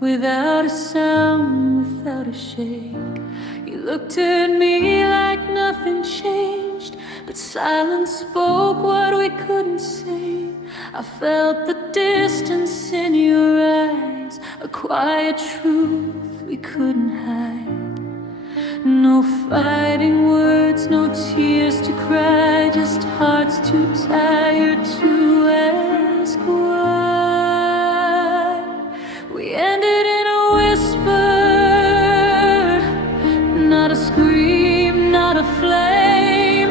without a sound, without a shake. You looked at me like nothing changed, but silence spoke what we couldn't say. I felt the distance in your eyes, a quiet truth we couldn't hide. No fighting words, no tears to cry, just hearts too tired to ask why. We ended in a whisper, not a scream, not a flame,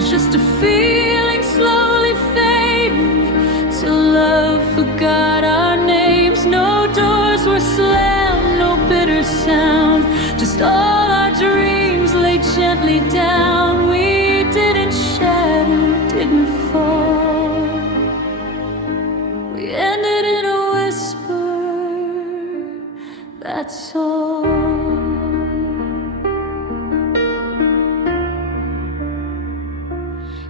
just a feeling slowly fading till love forgot our names. No doors were slammed, no bitter sound, just all our dreams lay gently down. We didn't shatter, didn't fall. We ended in a whisper, that's all.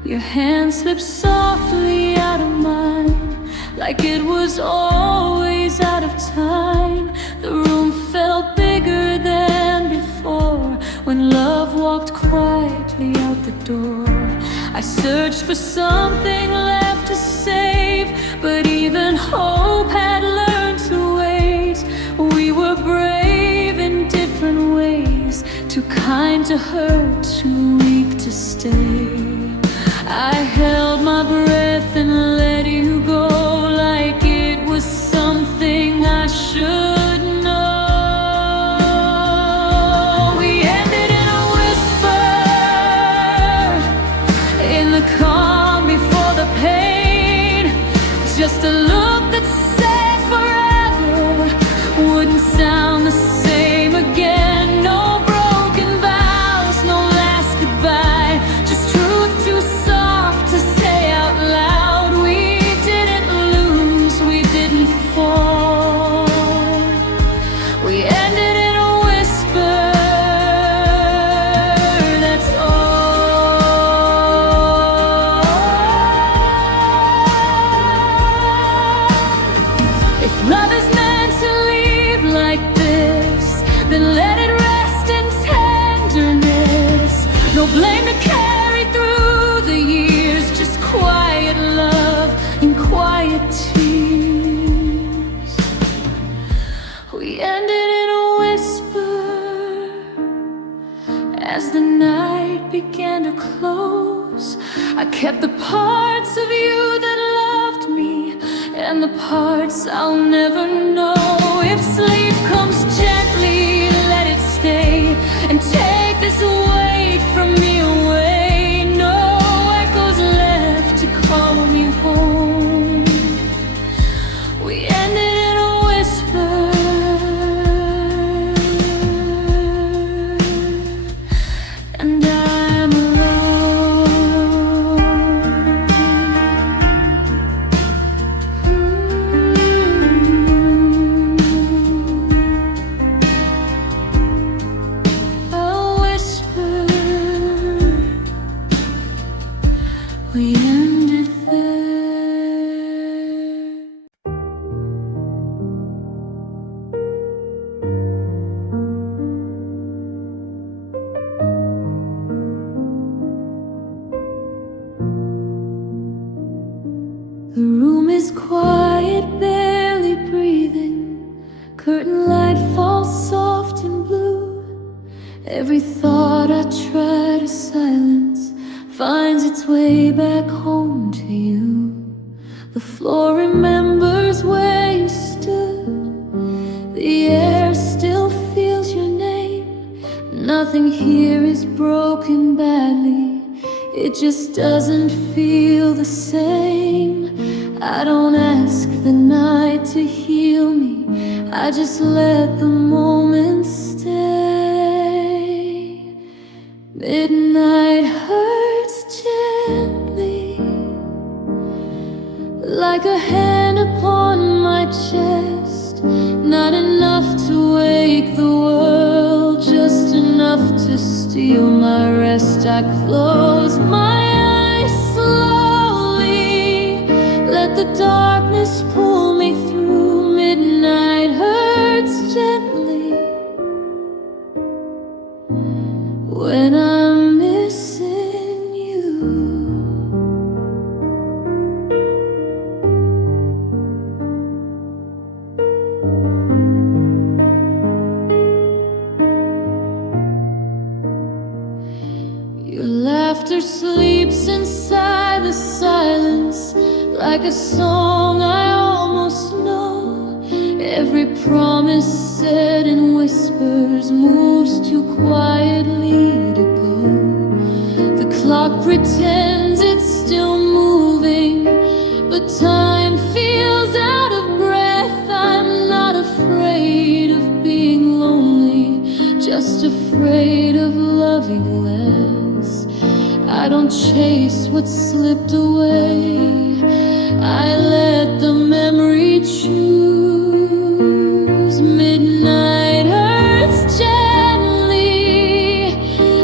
Your hand slipped softly out of mine, like it was always out of time. The room felt bigger than before when love walked quietly out the door. I searched for something left to save, but even hope had learned to wait. We were brave in different ways, too kind to hurt, too weak to stay. I held my breath and let you go, like it was something I should know. We ended in a whisper, in the calm before the pain, just a look that said forever wouldn't sound the same again. No broken vows, no last goodbye, just truth too soft to say out loud. We didn't lose, we didn't fall. We ended in a whisper, that's all. If love is meant to leave like this, then let it rest in tenderness. No blame to carry through the years, just quiet love and quiet tears. We ended in a whisper as the night began to close. I kept the parts of you that loved me and the parts I'll never know. If sleep comes gently, let it stay, and take this weight from me away. No echoes left to call me home. We ended in a whisper, and I'm alone. A whisper, we ended there. The room is quiet, barely breathing. Curtain light falls soft and blue. Every thought I try to silence finds its way back home to you. The floor remembers where you stood. The air still feels your name. Nothing here is broken badly, it just doesn't feel the same. I don't ask the night to heal me, I just let the moment stay. Midnight hurts gently, like a hand upon my chest. Not enough to wake the world, just enough to steal my rest. I close my eyes slowly, let the darkness pull me through. Midnight hurts Your laughter sleeps inside the silence, like a song I almost know. Every promise said in whispers moves too quietly to go. The clock pretends it's still moving, but time feels out of breath. I'm not afraid of being lonely, just afraid of loving less. I don't chase what slipped away, I let the memory choose. Midnight hurts gently,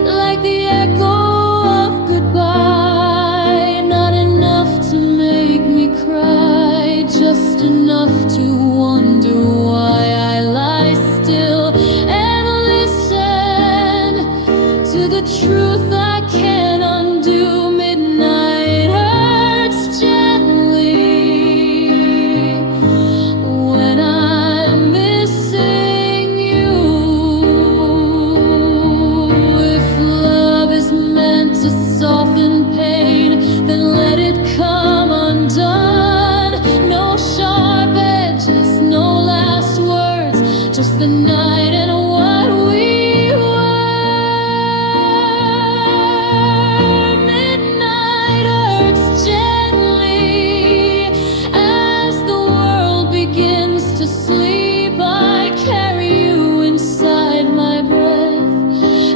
like the echo of goodbye. Not enough to make me cry, just enough to wonder why I lie still and listen to the truth I can't undo. Midnight hurts gently when I'm missing you. If love is meant to soften pain, then let it come undone. No sharp edges, no last words, just the night and what we were. Midnight hurts gently as the world begins to sleep. I carry you inside my breath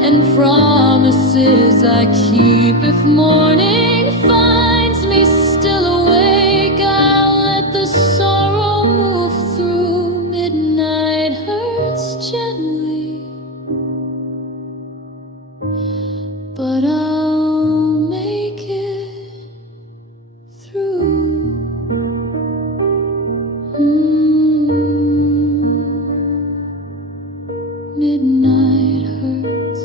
and promises I keep. If morning finds me still awake, I'll let the sorrow move through. Midnight hurts gently, but I'll make it through. Midnight hurts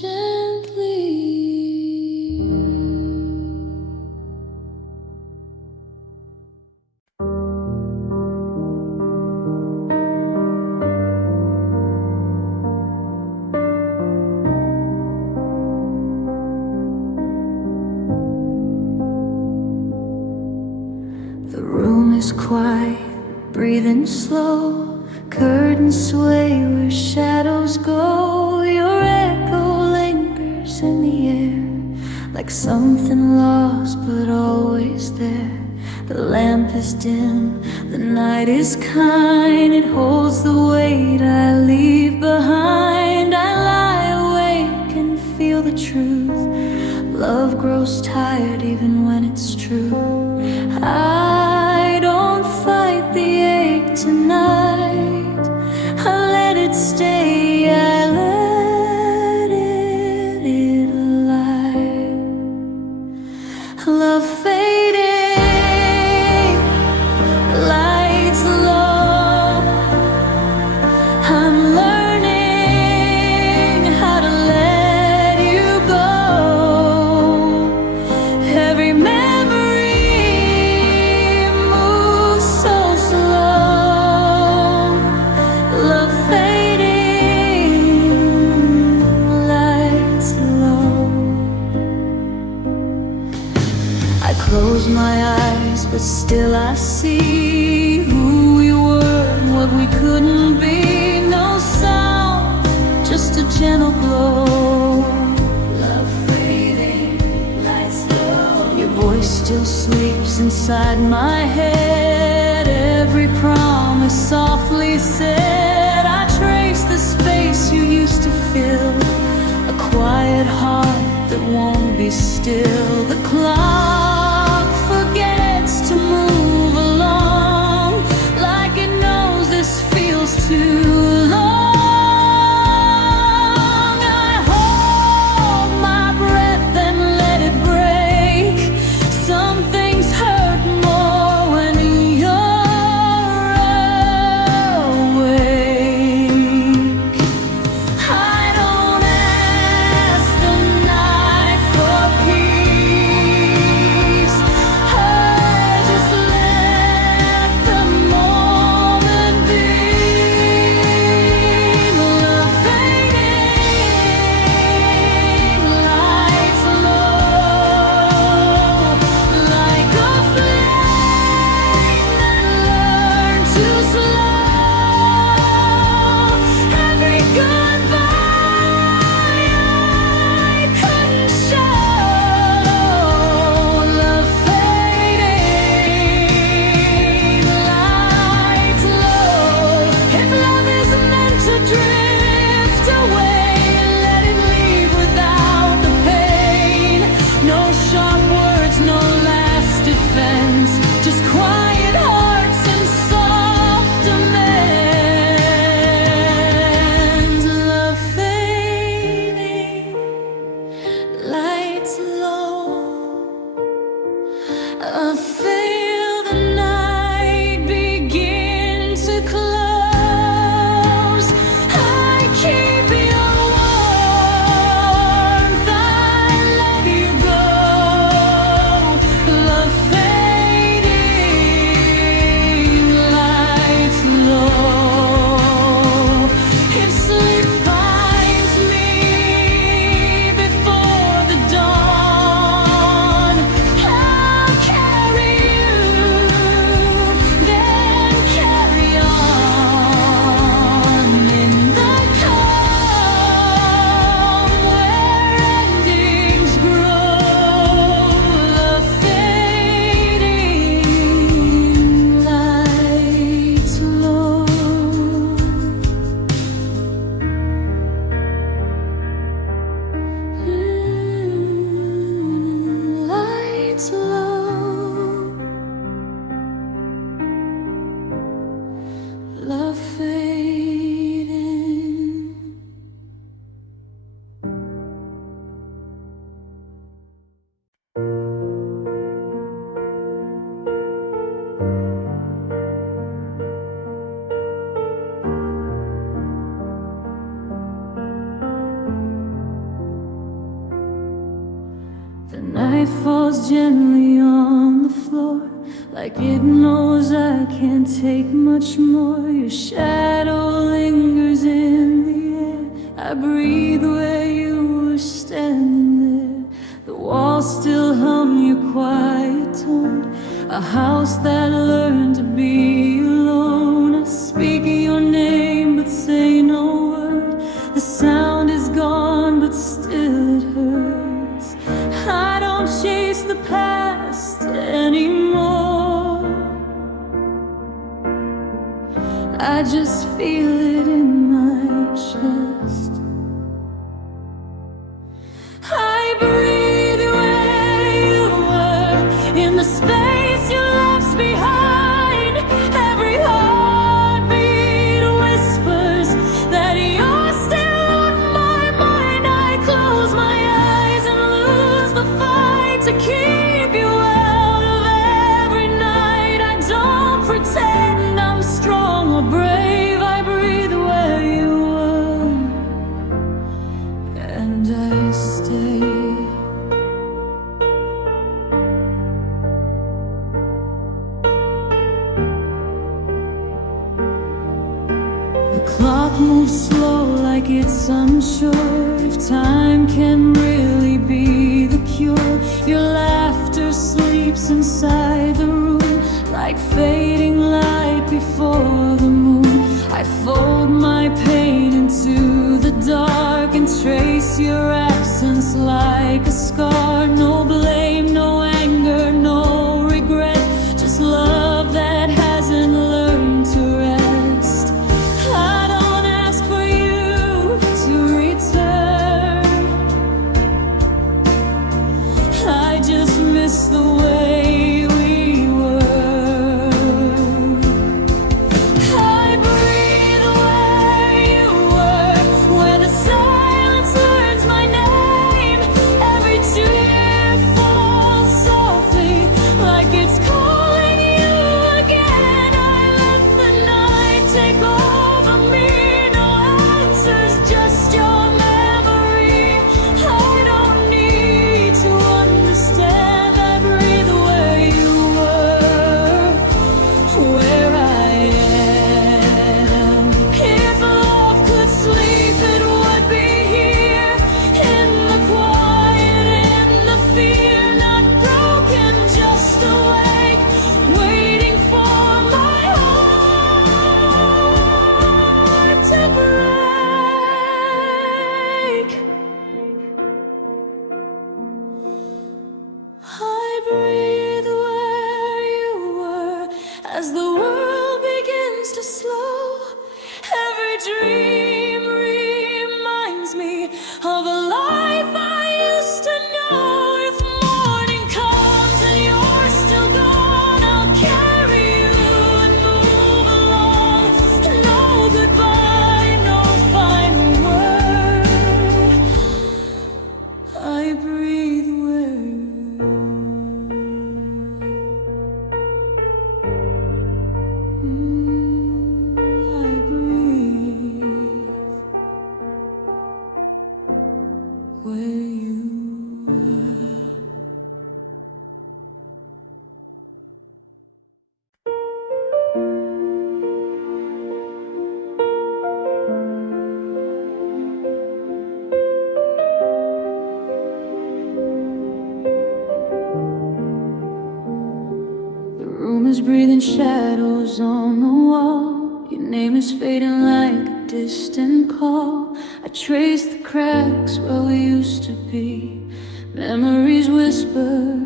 gently. The room is quiet, breathing slow. Curtains sway where shadows go. Your echo lingers in the air, like something lost but always there. The lamp is dim, the night is kind. It holds the weight I leave behind. I lie awake and feel the truth. Love grows tired even when it's true. I don't fight the ache tonight, I let it stay, I let it alive. Love fading, lights low. I'm learning how to let you go. Every memory moves so slow. Love fading, lights low. I close my eyes, but still I see who we were and what we couldn't be. No sound, just a gentle glow. Love fading, lights low. Your voice still sleeps inside my head. Every promise softly said. I trace the space you used to fill, a quiet heart that won't be still. The clock forgets to move along, like it knows this feels too long. I hold my breath and let it break. Some things hurt more when you're awake. I don't ask the night for peace. night falls gently on the floor, like it knows I can't take much more. Your shadow lingers in the air. I breathe where you were standing there. The walls still hum your quiet tone, a house that learned to be alone. I speak your name but say no word. The sound is gone but still it hurts. I don't chase the past anymore, I just feel it in my chest. I breathe where you were, in the space you left behind. Every heartbeat whispers that you're still on my mind. I close my eyes and lose the fight to keep you out of every night. I don't pretend I'm strong or brave. I breathe where you were, and I stay. The clock moves slow like it's unsure if time can really be the cure. Your laughter sleeps inside the room like fading light before the moon. I fold my pain into the dark and trace your absence like a scar. No blame, no anger, no regret, just love that hasn't learned to rest. I don't ask for you to return, I just miss the way we were. I breathe where you were, where the silence learns my name. Every tear falls softly like it's calling you again. I let the night take over me, no answers, just your memory. I don't need to understand. I breathe where you were, where I am. If love could sleep, it would be here, in the quiet, in the fear. Not broken, just awake, waiting for my heart to break. I breathe where you were as the world begins to slow. Every dream reminds me of a life I used to know. If morning comes and you're still gone, I'll carry you and move along. No goodbye, no final word. I breathe where I breathe where you were. The room is breathing shadows on the wall. Your name is fading like a distant call. I trace the cracks where we used to be. Memories whisper,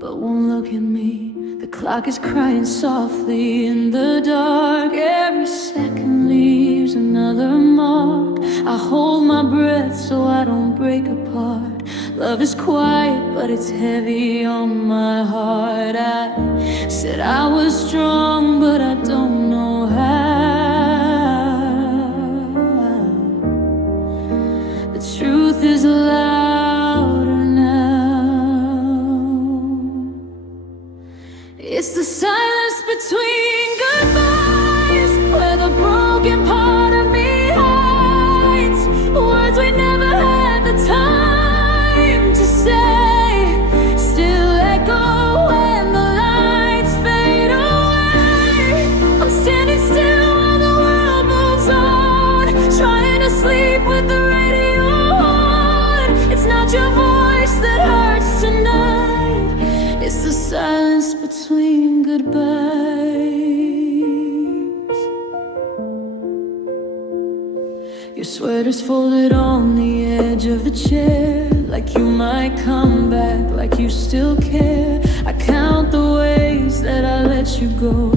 but won't look at me. The clock is crying softly in the dark. Every second leaves another mark. I hold my breath so I don't break apart. Love is quiet, but it's heavy on my heart. I said I was strong, but I don't know how. The truth is louder now. It's the silence between goodbyes, where the broken part of me hides. Words we never had the time to say. silence between goodbyes. Your sweater's folded on the edge of the chair, like you might come back, like you still care. I count the ways that I let you go.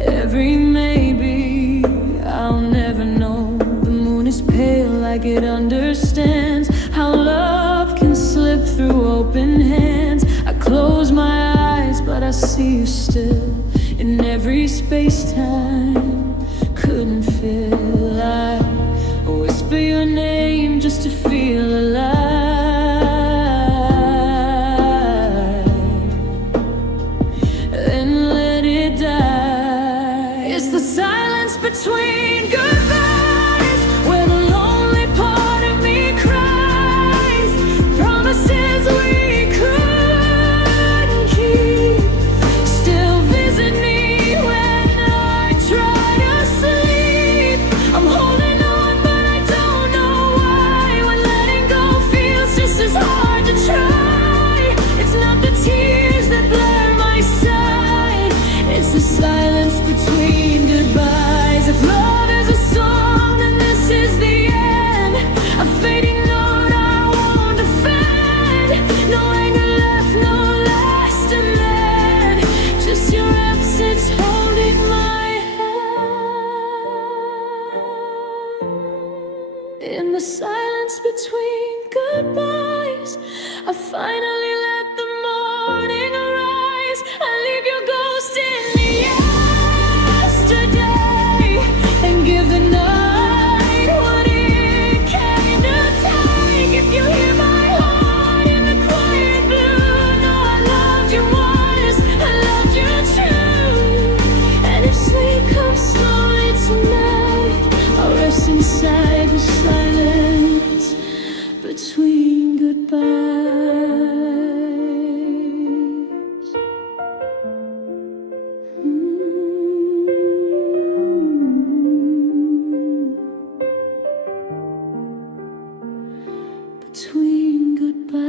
Every maybe I'll never know. The moon is pale like it understands how love can slip through open hands. I close my eyes but I see you still in every space-time couldn't fill. I whisper your name just to feel alive, then let it die. It's the silence between goodbyes where the lonely part of me cries. Promises we couldn't keep still visit me when I try to sleep. I'm holding on but I don't know why. When letting go feels just as hard to try. It's not the tears that blur my sight, it's the silence between goodbyes. If love is a song, then this is the end. A fading note I won't defend. No anger left, no last, and then just your absence holding my hand. In the silence between goodbyes, I finally let the morning arise. I leave your ghost in the yesterday and give the night what it came to take. If you hear my heart in the quiet blue, know I loved you once, I loved you true. And if sleep comes slowly tonight, I'll rest inside the silence between goodbyes. Between goodbyes.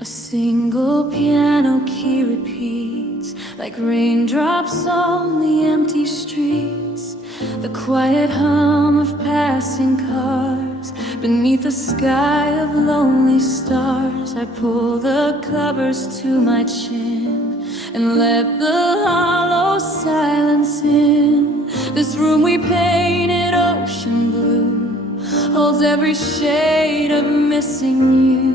A single piano key repeats like raindrops on the empty streets. The quiet hum of passing cars beneath a sky of lonely stars. I pull the covers to my chin and let the hollow silence in. This room we painted ocean blue holds every shade of missing you.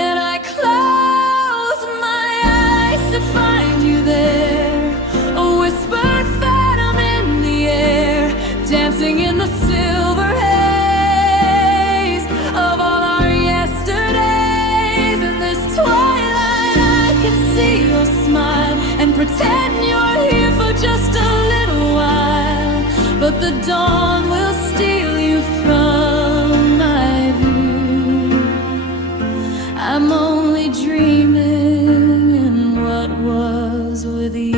And I close my eyes to find you there, a whispered phantom in the air, dancing in the silver haze of all our yesterdays. In this twilight I can see your smile and pretend you're here for just a little while, but the dawn will steal you from my view. I'm only dreaming in what was with you.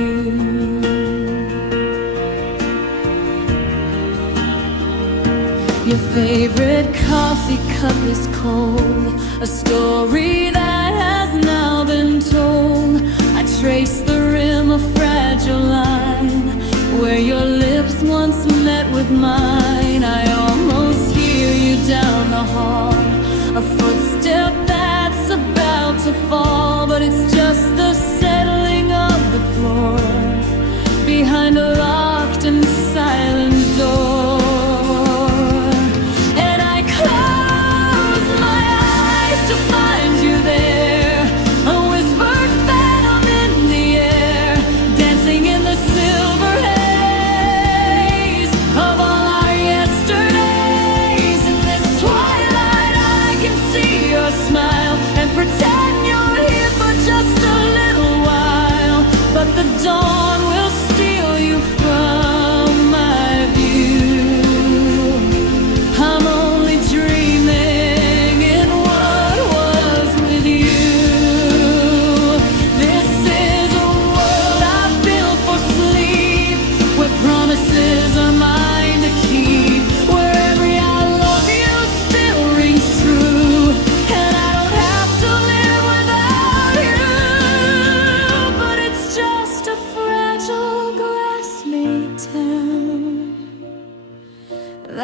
Your favorite coffee cup is cold, a story that has now been told. I trace the rim of fragile line where your lips once met with mine. I almost hear you down the hall, a footstep that's about to fall, but it's just the settling of the floor behind a locked and silent door. And I close my eyes to find you there, a whispered phantom in the air, dancing in the silver haze of all our yesterdays. In this twilight I can see your smile and pretend you're here for just a little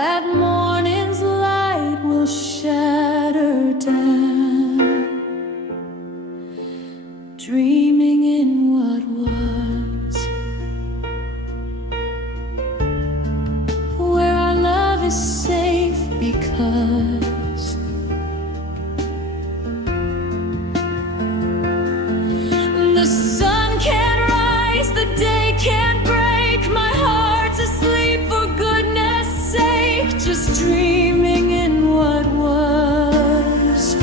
that morning's light will shatter down, dreaming in what was, where our love is safe because the sun can't rise, the day can't break. My heart's asleep, for goodness sake, just dreaming in what was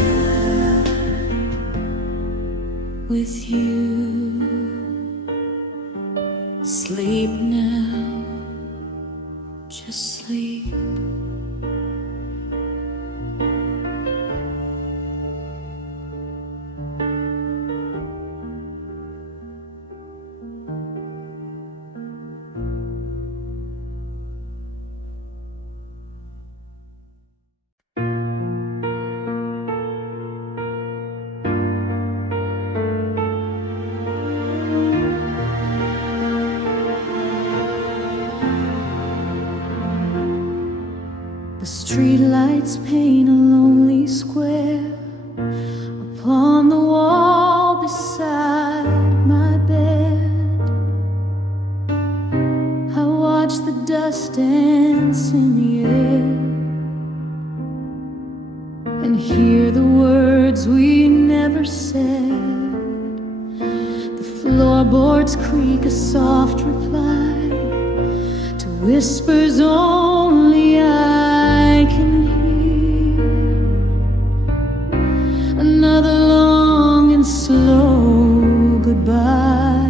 with you. Sleep now, just sleep. The streetlights paint a lonely square upon the wall beside my bed. I watch the dust dance in the air and hear the words we never said. The floorboards creak a soft reply to whispers only I can hear. Another long and slow goodbye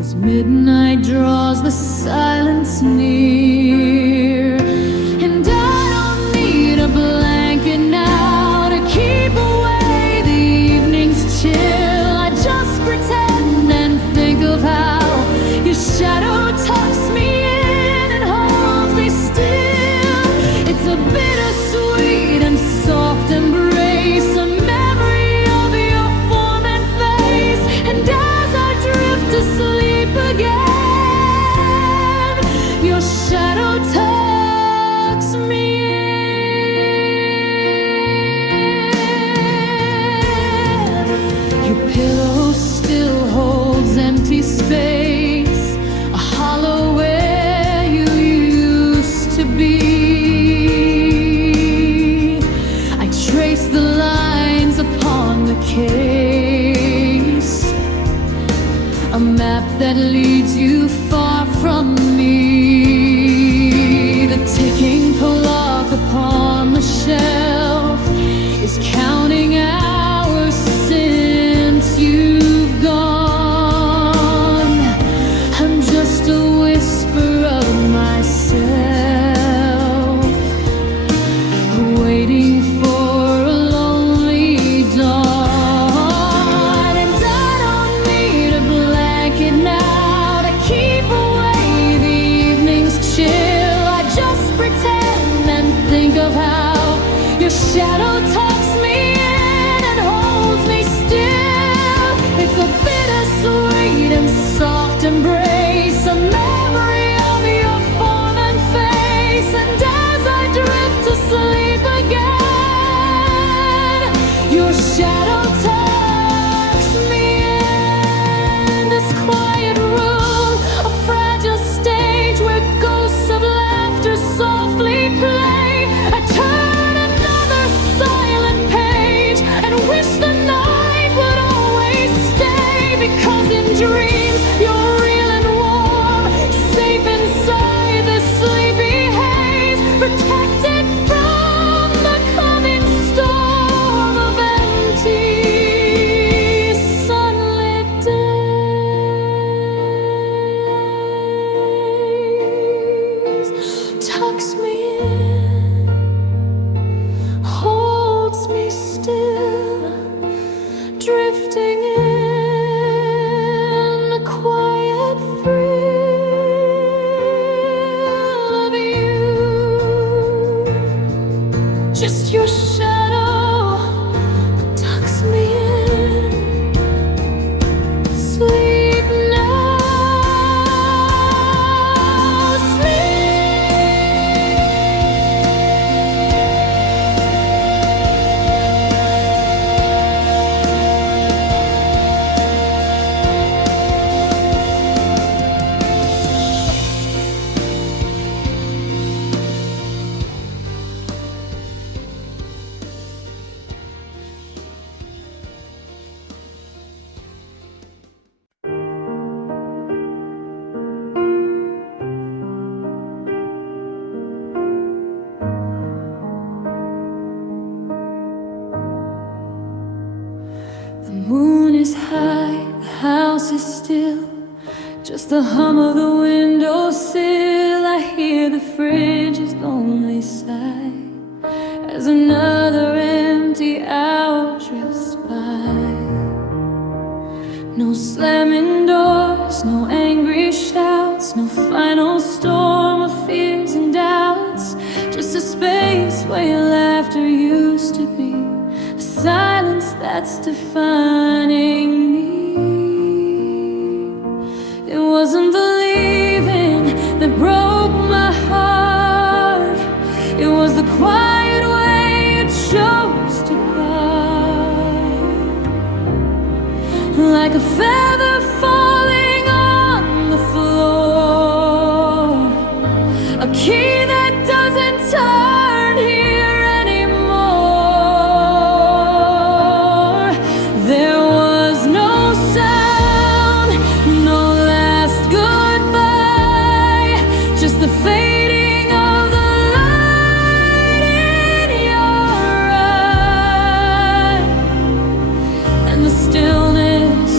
as midnight draws the silence near. And I don't need a blanket now to keep away the evening's chill. I just pretend and think of how your shadow tucks me in and holds me still. It's a bittersweet and soft embrace, a memory of your form and face. And as I drift to sleep again, your shadow tucks me in. Your pillow still holds empty space, a hollow where you used to be. I trace the lines upon the case, a map that leads you far from me. The ticking clock upon the shelf is counting hours since you've gone. I'm just a whisper of myself, waiting for a lonely dawn. And I don't need a blanket now to keep away the evening's chill. I just pretend and think of how your shadow tucks me in and holds me still. It's a bittersweet and soft embrace, a memory of your form and face. And as I drift to sleep again, your shadow tucks me in. This quiet room, a fragile stage where ghosts of laughter softly play. I turn another silent page and wish the night would always stay, because in dreams you're real and warm, safe inside this sleepy haze, protected from the coming storm of empty sunlit days. Tucks me in, holds me still, drifting in a quiet thrill of you. Just your shadow tucks me in. Sleep now, sleep. the hum of the windowsill. I hear the fridge's lonely sigh as another empty hour drifts by. No slamming doors, no angry shouts, no final storm of fears and doubts. Just a space where your laughter used to be, a silence that's defining me. It wasn't the leaving that broke my heart, it was the quiet way you chose to bite. Like a feather falling on the floor, a key that doesn't turn here anymore. There was no sound, no last goodbye, just the fading of the light in your eye, and the stillness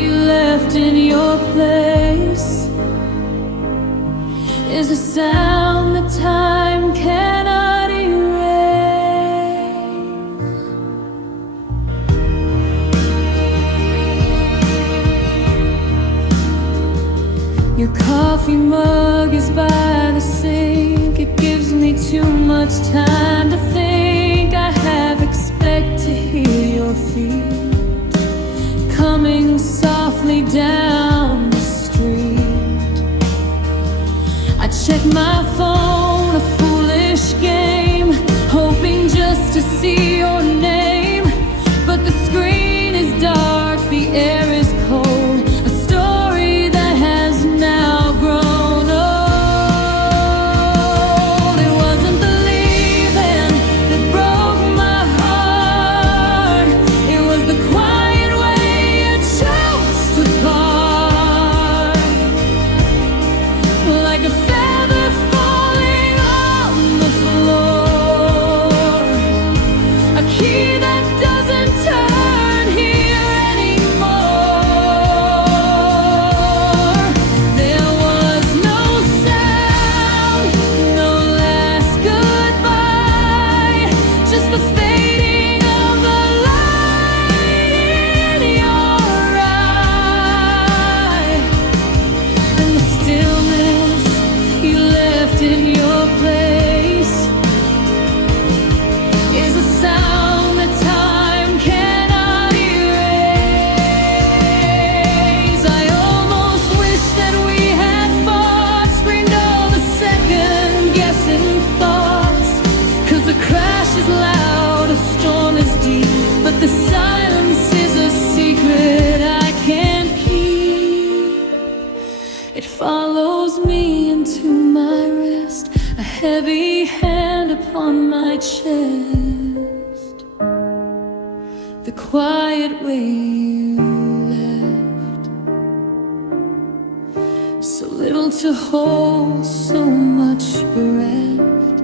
you left in your place is a sound that time cannot erase. Your coffee mug is by the sink. It gives me too much time to think. I half expect to hear your feet coming softly down the street. I check my phone, a foolish game, hoping just to see your name. But the screen is dark, the air is cold, a story that has now grown old. It wasn't the leaving that broke my heart, it was the quiet way you chose to part. Like a feather falling on the floor, a key that doesn't turn here anymore. There was no sound, no last goodbye, just the fading of the light in your eye, and the stillness you left in your place is a sound that time cannot erase. I almost wish that we had fought, screamed all the second-guessing thoughts, 'cause the crash is loud, a storm is deep, but the silence is a secret I can't keep. It follows me into my rest, a heavy hand upon my chest, the quiet way you left. So little to hold, so much bereft.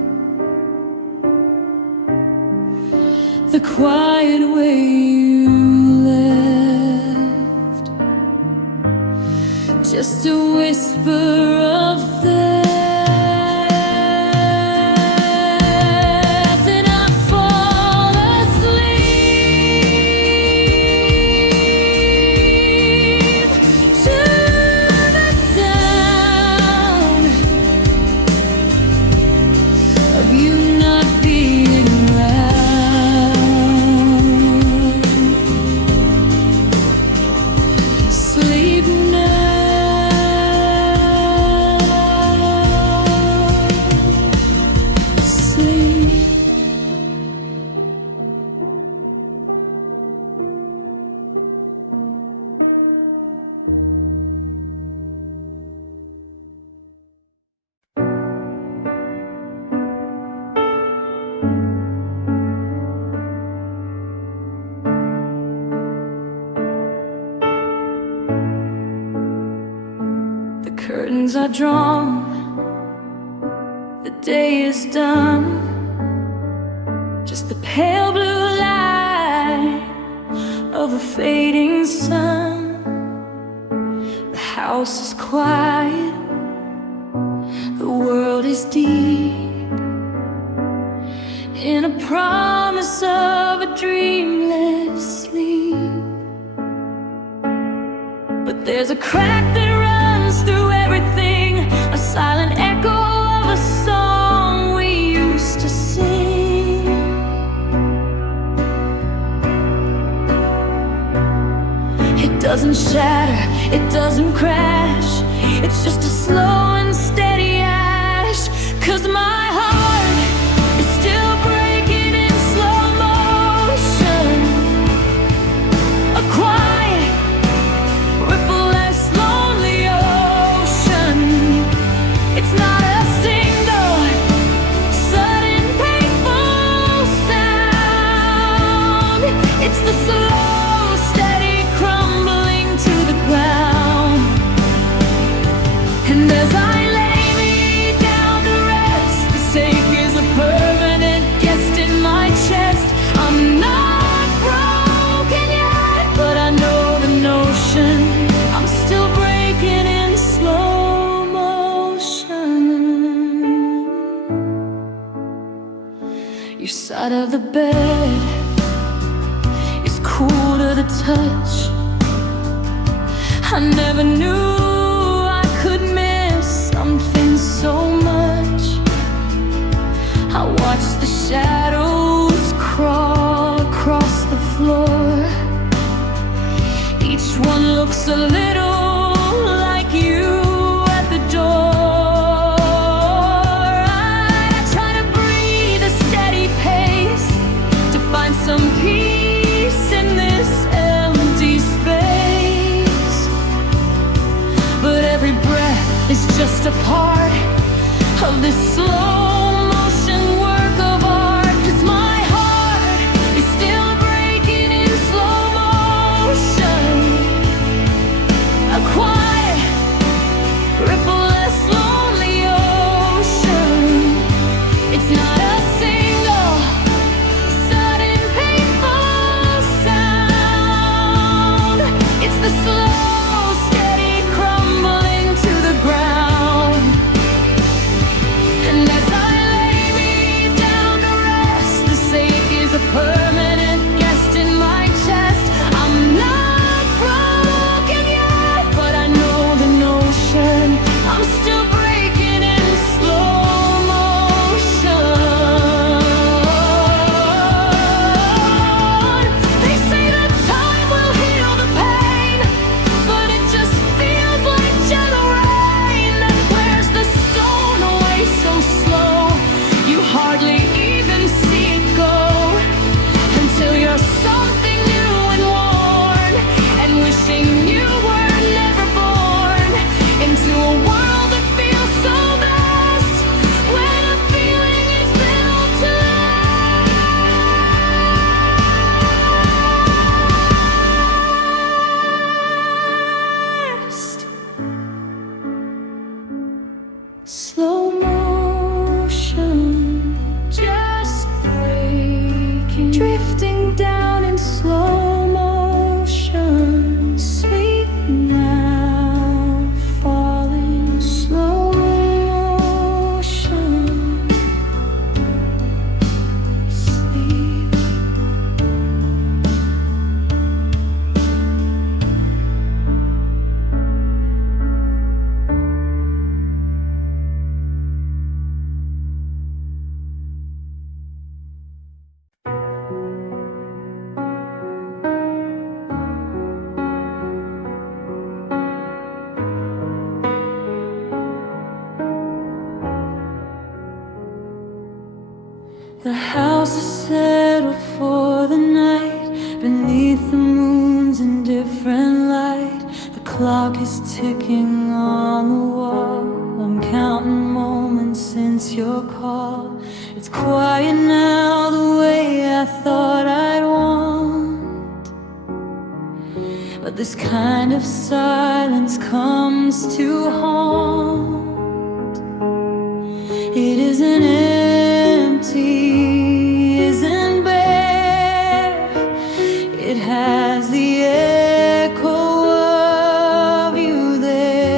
The quiet way you left, just a whisper of death, and I fall asleep to the sound of you not being around. Sleep now, sleep. The curtains are drawn, the day is done, just the pale blue light of a fading sun. The house is quiet, the world is deep in a promise of a dreamless sleep. But there's a crack that runs through everything, a silent echo of a song we used to sing. It doesn't shatter, it doesn't crash, it's just a slow and steady ash. 'Cause my heart is still breaking in slow motion, a quiet ripple-less lonely ocean. It's not a single sudden painful sound, it's the slow steady crumbling to the ground. And as I lay me down to rest, the stake is a permanent guest in my chest. I'm not broken yet, but I know the notion. I'm still breaking in slow motion. Your side of the bed is cool to the touch. I never knew I could miss something so much. I watch the shadows crawl across the floor. Each one looks a little like you at the door. I try to breathe a steady pace to find some peace in this empty space. But every breath is just a part of this slow motion work of art. 'Cause my heart is still breaking in slow motion, a quiet ripple-less lonely ocean. It's not a single sudden painful sound, it's the slow steady crumbling to the ground. And as I lay me down to rest, the sake is a permanent guest in my chest. I'm not broken yet, but I know the notion. I'm still breaking in slow motion. They say that time will heal the pain, but it just feels like gentle rain that wears the stone away so slow. You hardly even see it go until you're something new and worn, and wishing you were never born into a world that feels so vast, when a feeling is built to last. Slow motion, just breaking, drifting down in slow motion. Sleep now, falling slow motion. Sleep. The house is settled for the night, beneath the moon's indifferent light. The clock is ticking on the wall. I'm counting moments since your call. It's quiet now the way I thought I'd want, but this kind of silence comes to haunt. It isn't empty, isn't bare. It has the echo of you there.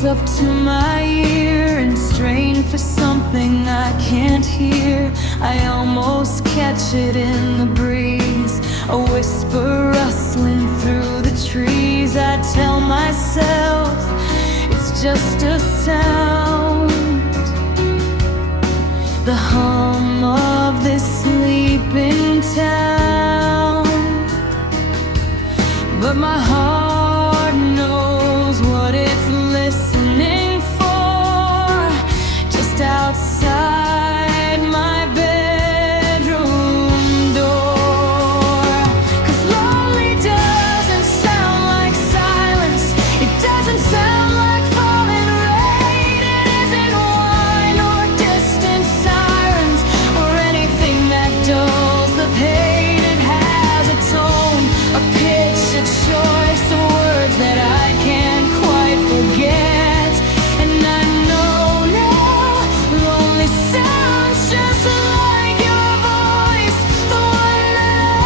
close up to my ear and strain for something I can't hear. I almost catch it in the breeze, a whisper rustling through the trees. I tell myself it's just a sound, the hum of this sleeping town. But my heart knows what it's listening for, just outside my bedroom door. 'Cause lonely doesn't sound like silence, it doesn't sound like falling rain. It isn't wine or distant sirens or anything that dulls the pain. It has a tone, a pitch, a choice of words that I can't quite forget. And I know now lonely sounds just like your voice, the one that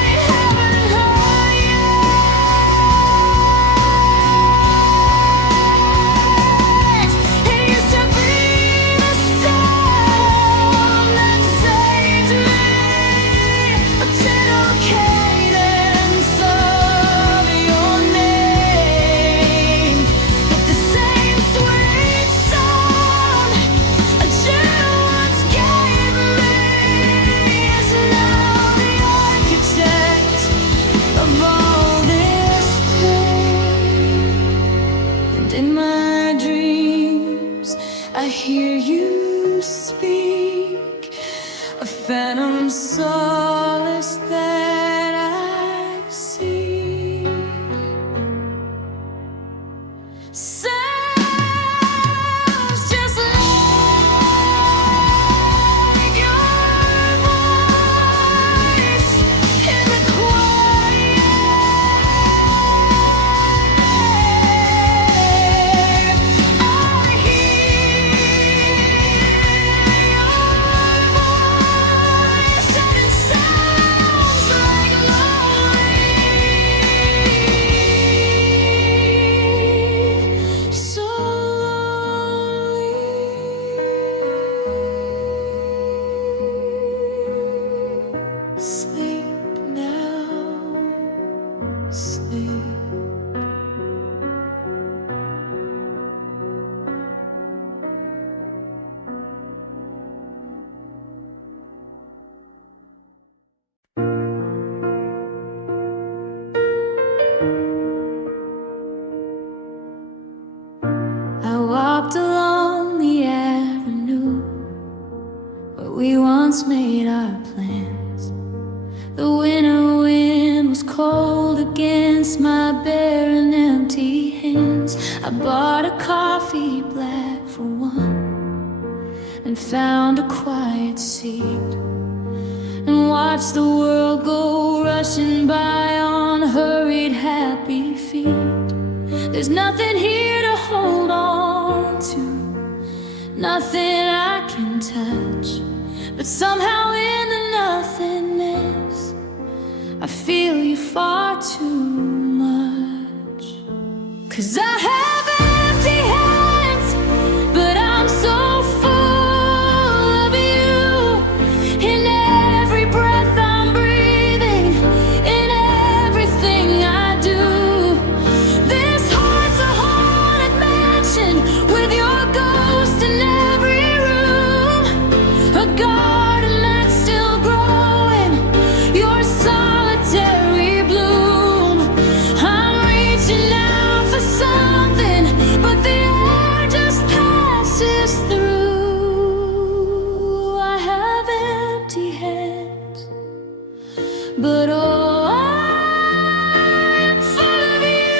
I haven't heard yet. It used to be the sound that saved me, a gentle cadence of your name. But the same sweet sound a gentle once gave me is now the architect of all this pain. And in my dreams I hear you speak, a phantom solace that I seek. Sounds just like your voice in the quiet. I hear your voice and it sounds like lonely, so lonely. Sleep now, sleep. I walked along the avenue where we once made our plans. The winter wind was cold against my bare and empty hands. I bought a coffee black for one and found a quiet seat and watched the world go rushing by on hurried happy feet. There's nothing here to hold on to, nothing I can touch, but somehow in the nothingness I feel you far too much. 'Cause I have empty hands, but I'm so full of you. In every breath I'm breathing, in everything I do. This heart's a haunted mansion with your ghost in every room, a garden that's still growing, your solitary bloom. I'm reaching out for something, but the air just passes through. I have empty hands, but oh, I'm full of you.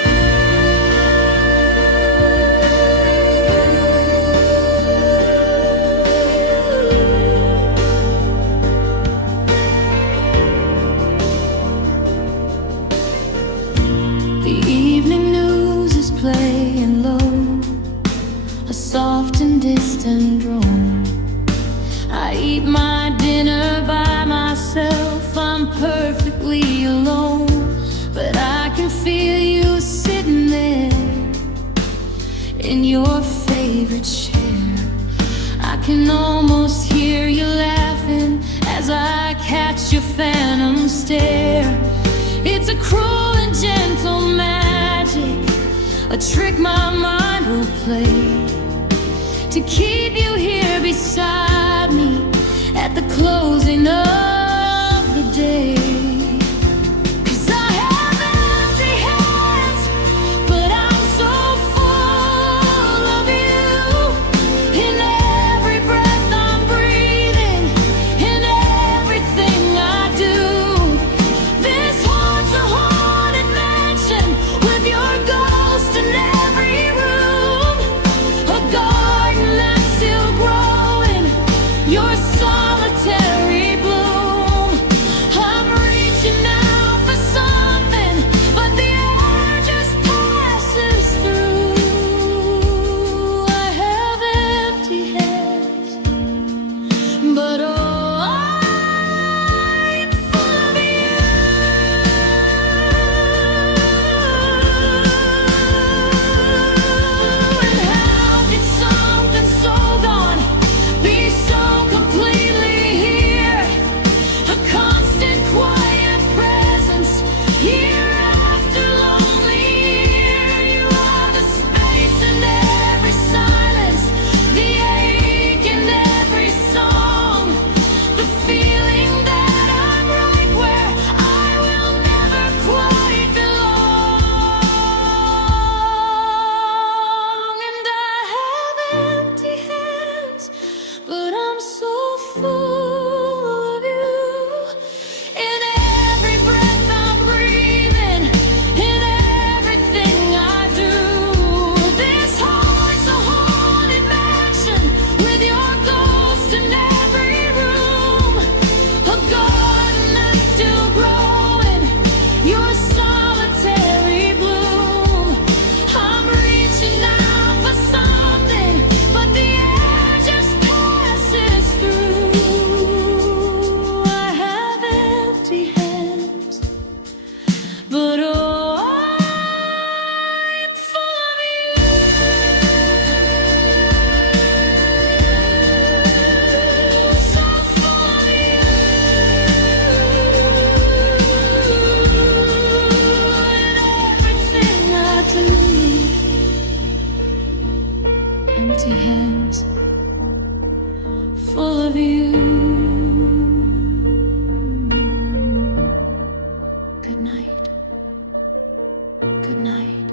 The evening news is playing low, a soft and distant drone. I eat my dinner by myself, I'm perfectly your phantom stare. It's a cruel and gentle magic, a trick my mind will play, to keep you here beside me at the closing of the day. 'Cause I have empty hands, but I'm so full of you. In every breath I'm breathing, in everything I do. This heart's a haunted mansion with your ghost in every room, a garden that's still growing, your solitary bloom. I'm reaching out for something, but the air just passes through. I have empty hands, but oh, I'm full of you. And how can something so gone be so completely here? A constant quiet presence year after lonely year. You are the space in every silence, the ache in every song, the feeling that I'm right where I will never quite belong. And I have empty hands, but I'm so full of you. In every breath I'm breathing, in everything I do. This heart's a haunted mansion with your ghost in every room, a garden that's still growing, your solitary bloom. I'm reaching out for something, but the air just passes through. I have empty hands, but oh, I'm full of you. So full of you. In everything I do. Empty hands, full of you. Good night. Good night.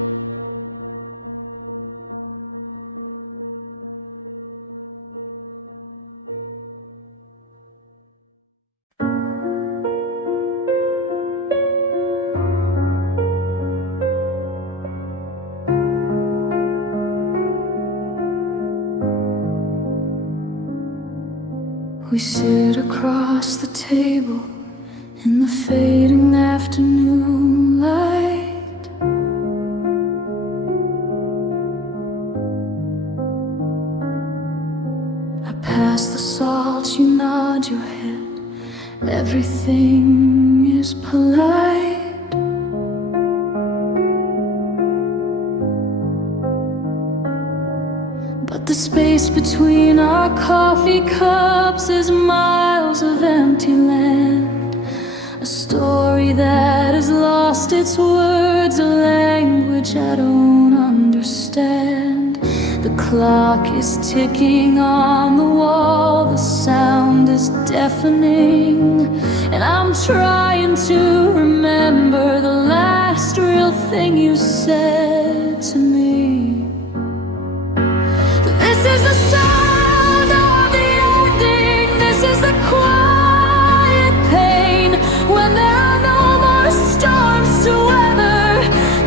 We sit across the table in the fading afternoon light. I pass the salt, you nod your head, everything is polite. But the space between our coffee cups is miles of empty land, a story that has lost its words, a language I don't understand. The clock is ticking on the wall, the sound is deafening, and I'm trying to remember the last real thing you said to me. This is the sound of the ending, this is the quiet pain, when there are no more storms to weather,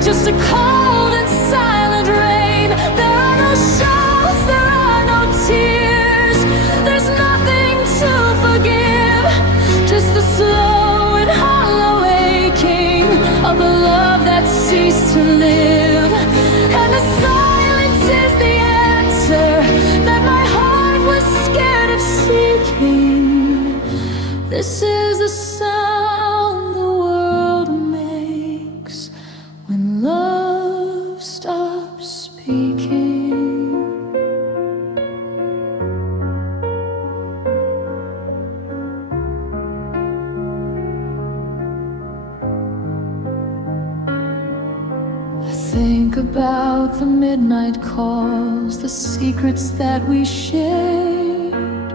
just a cold and silent rain. There are no shouts, there are no tears, there's nothing to forgive, just the slow and hollow aching of a love that ceased to live. And the silence is the answer that my heart was scared of seeking. This is the sound the world makes when love stops speaking. think about the midnight calls, the secrets that we shared.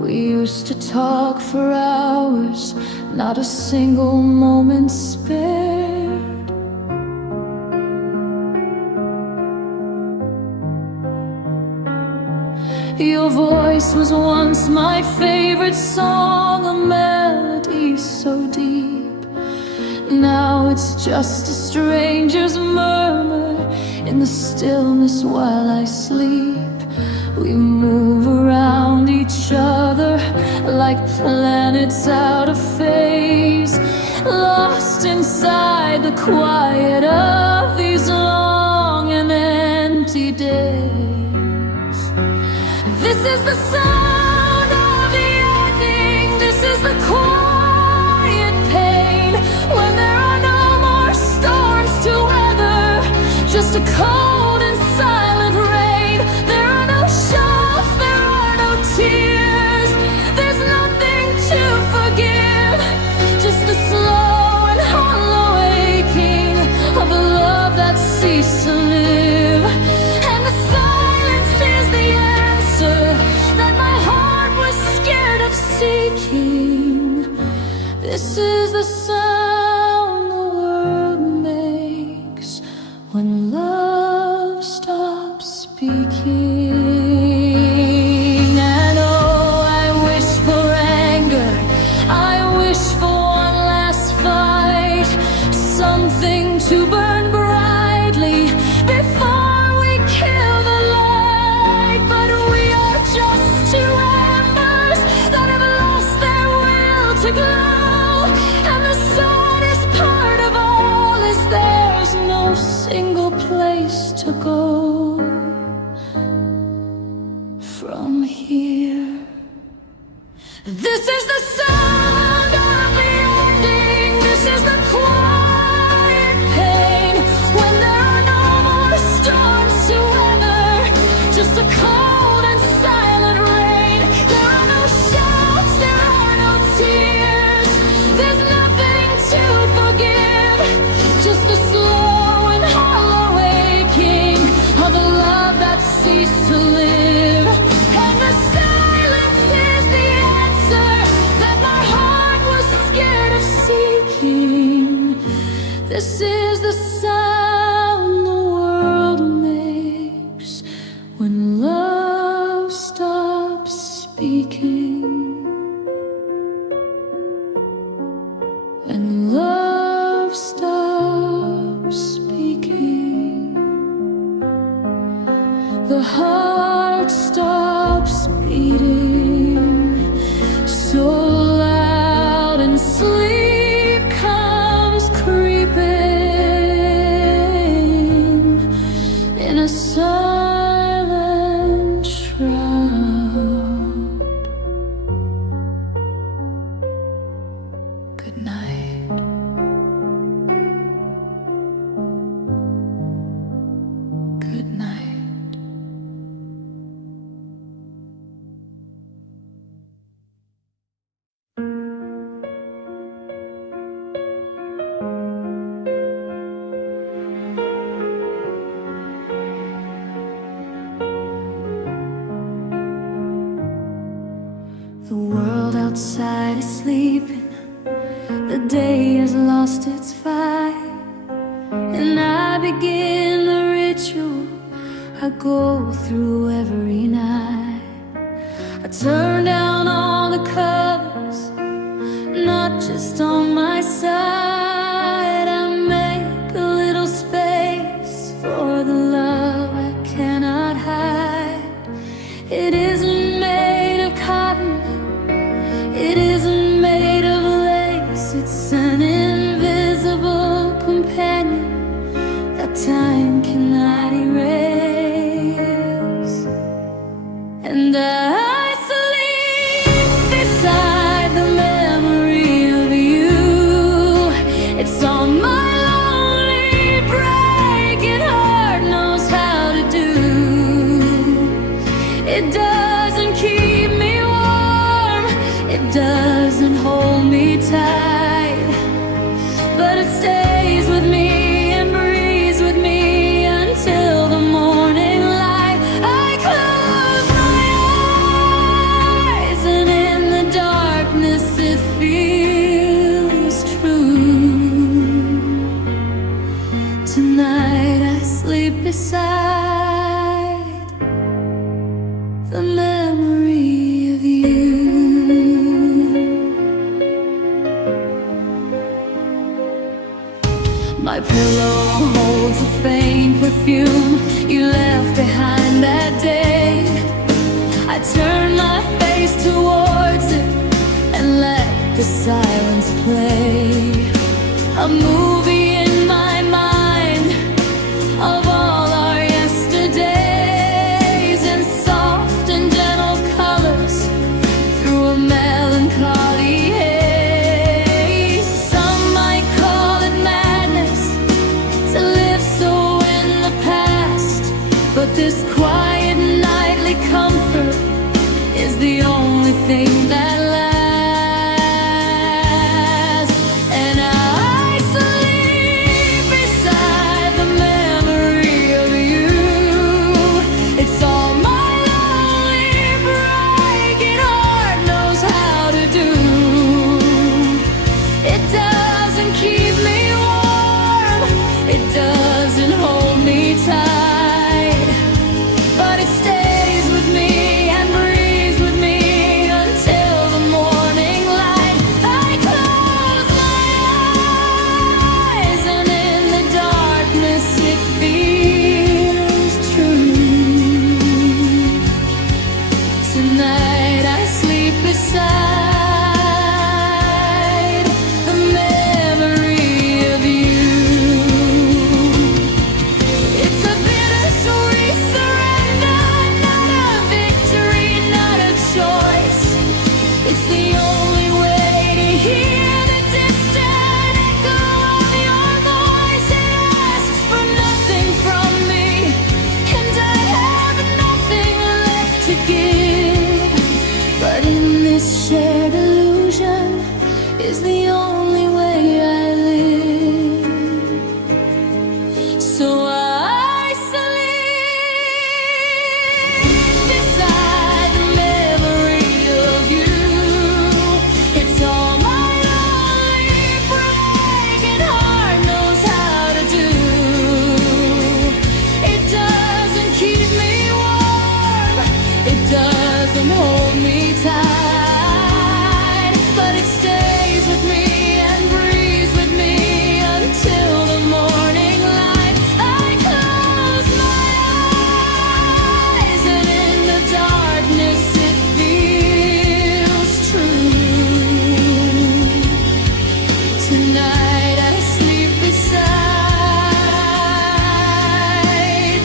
We used to talk for hours, not a single moment spared. Your voice was once my favorite song, a melody so deep. Now it's just a stranger's murmur in the stillness while I sleep. We move around each other like planets out of phase, lost inside the quiet of these long and empty days. This is the sound of the ending. This is the quiet pain when there are no more storms to weather, just a cold and silent rain. There are no shouts, there are no tears. There's nothing to forgive, just the slow and hollow aching of a love that ceased to live. And the silence is the answer that my heart was scared of seeking. This is the sound the world makes when love stops speaking. And oh, I wish for anger, I wish for one last fight, something to burn brightly before we kill the light. But we are just two embers that have lost their will to glow. And the saddest part of all is there's no single place to go from here. This is the sound of the ending. This is the quiet pain when there are no more storms to weather, just a cold and silent rain. There are no shouts, there are no tears. There's nothing to forgive, just the slow and hollow aching of a love that ceased to live. And the silence is the answer that my heart was scared of seeking. This is the sound the world makes when love stops speaking. When love stops speaking, the heart stops beating so loud, and sleep comes creeping in a silent shroud. Good night. Good night. The world outside is sleeping, the day has lost its fight, and I begin the ritual I go through every night. I turn down all the covers, not just on my side. I make a little space for the love I cannot hide. It isn't made of cotton, it isn't made of lace. It's an invisible companion that time cannot erase. And I sleep beside the memory of you. It's all my lonely breaking heart knows how to do. It doesn't keep me warm, it doesn't hold But this quiet nightly comfort is the only thing that lasts. And I sleep beside the memory of you. It's all my lonely breaking heart knows how to do. It doesn't keep me warm, it doesn't hold me tight, but it stays with me and breathes with me until the morning light. I close my eyes and in the darkness it feels true. Tonight I sleep beside the memory of you. It's a bittersweet surrender, not a victory, not a choice. It's the only way to hear the distant echo of your voice. It asks for nothing from me, and I have nothing left to give. But in this shared illusion is the only way I live. So I sleep beside the memory of you. It's all my lonely breaking heart knows how to do. It doesn't keep me warm, it doesn't hold me tight, but it stays with me and breathes with me until the morning light. I close my eyes and in the darkness it feels true. Tonight I sleep beside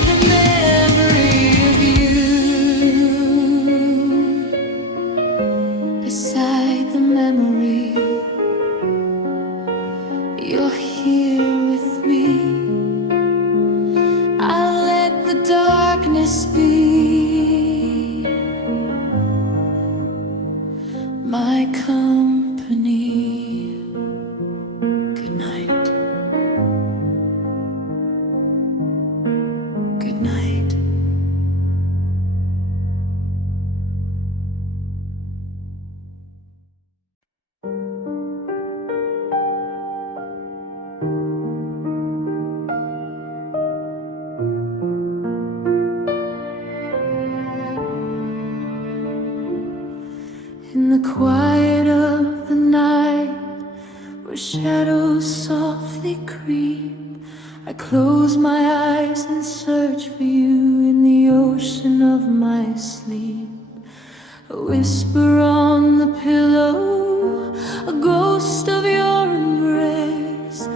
the memory of you. Beside the memory, you're here with me. I'll let the darkness be my company. Good night. Good night. In the quiet of the night, where shadows softly creep, I close my eyes and search for you in the ocean of my sleep. A whisper on the pillow, a ghost of your embrace,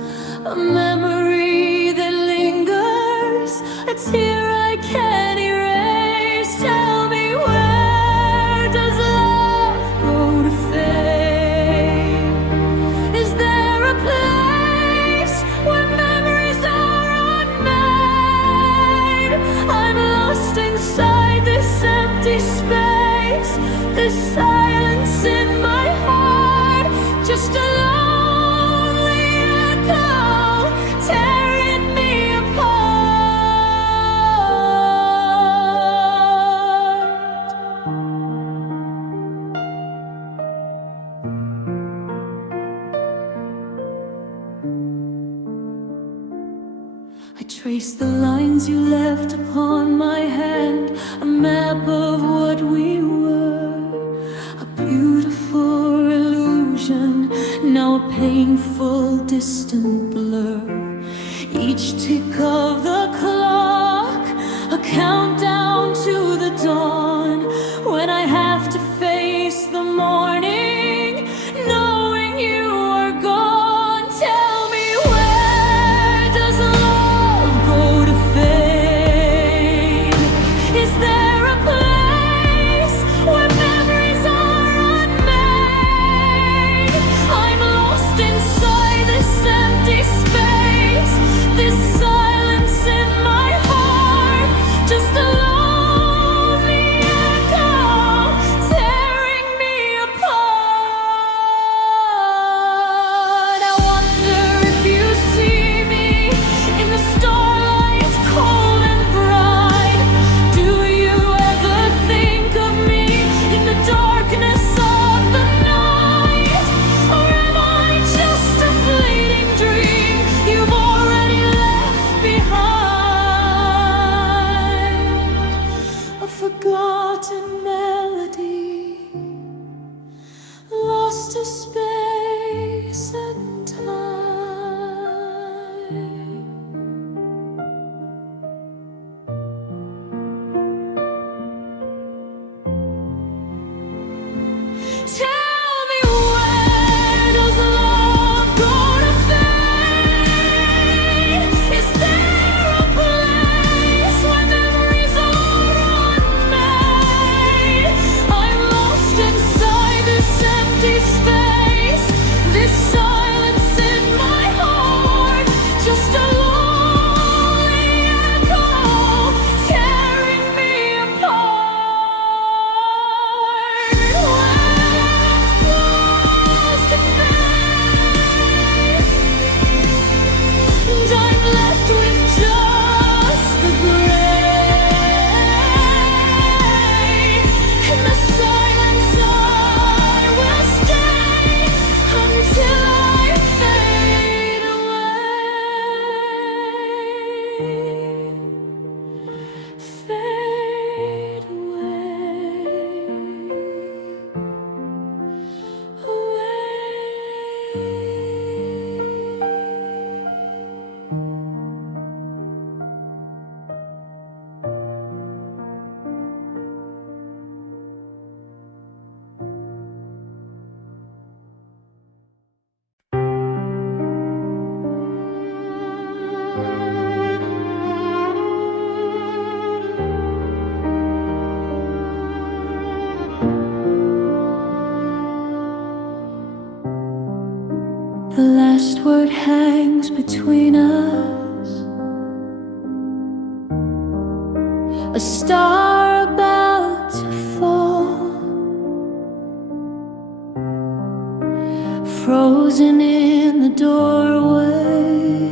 a memory that lingers, a tear I can't erase. Tell me, where does love go to fade? Is there a place where memories are unmade? I'm lost inside this empty space, this silence in my heart, just a lonely echo tearing me apart. I trace the lines you left upon my hand, a map of what we were, a beautiful illusion, now a painful distant blur. Each tick of the clock, a countdown to the dawn, when I have to face the morning, knowing you are gone. Tell me, where does love go to fade? Is there a place where memories are unmade? I'm lost inside this empty forgotten melody, lost to space and time. Tell me, where does love go to fade? Is there a place where memories are unmade? I'm lost inside this empty space, this silence in my heart, just a lonely echo tearing me apart. Lost to fade, and I'm left with just the gray. In the silence I will stay until I fade The last word hangs between us, a star about to fall, frozen in the doorway.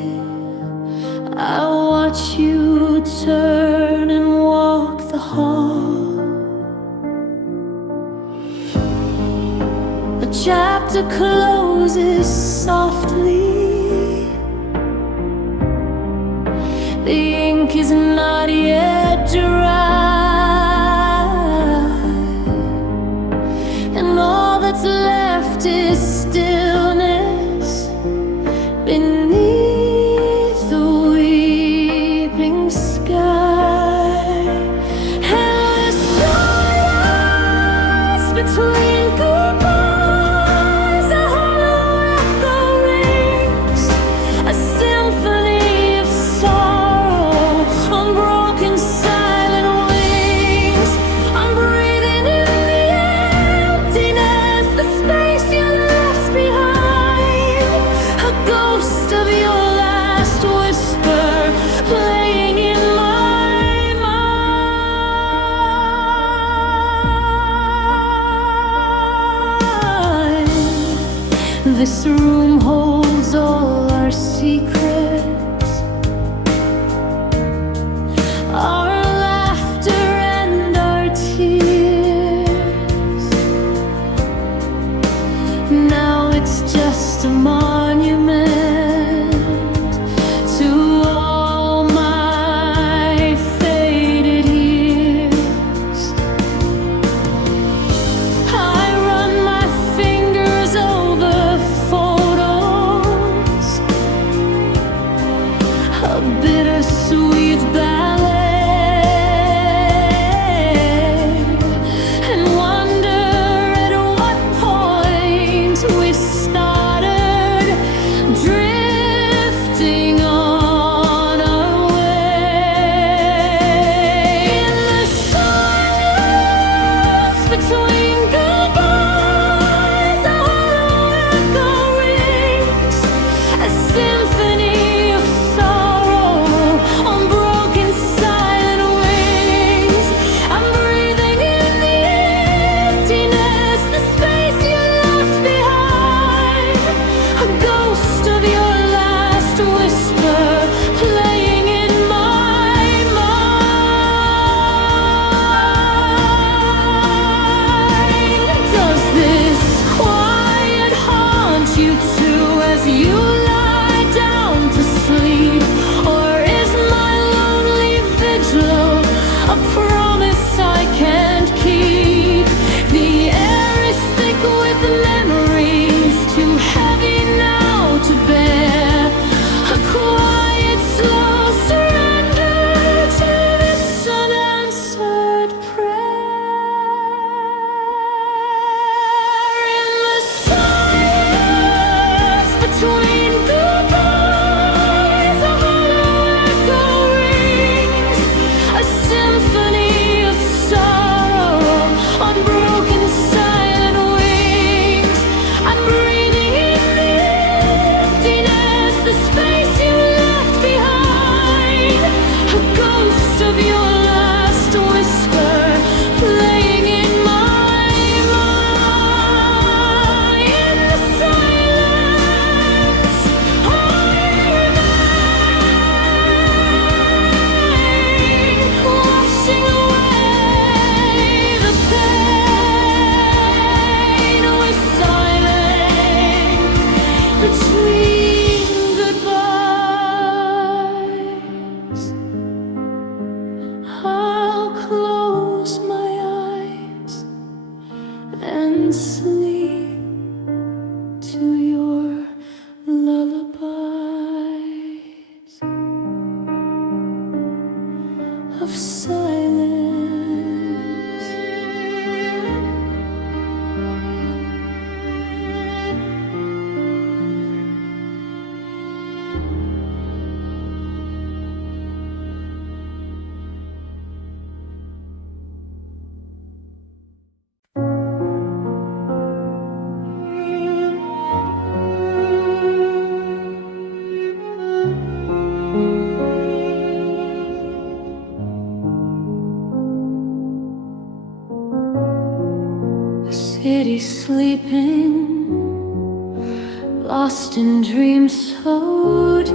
I watch you turn and walk the hall. A chapter closes softly, the ink is not yet dry, and all that's left is stillness beneath the weeping sky. Endless silence between goodbyes, a hollow echo rings, a symphony of sorrow on broken silent wings. I'm breathing in the emptiness, the space you left behind, a ghost of your last whisper playing in my mind. This room holds all our secrets, our laughter and our tears. Now it's just a monument to all my faded years. I run my fingers over photos, city sleeping, lost in dreams so deep.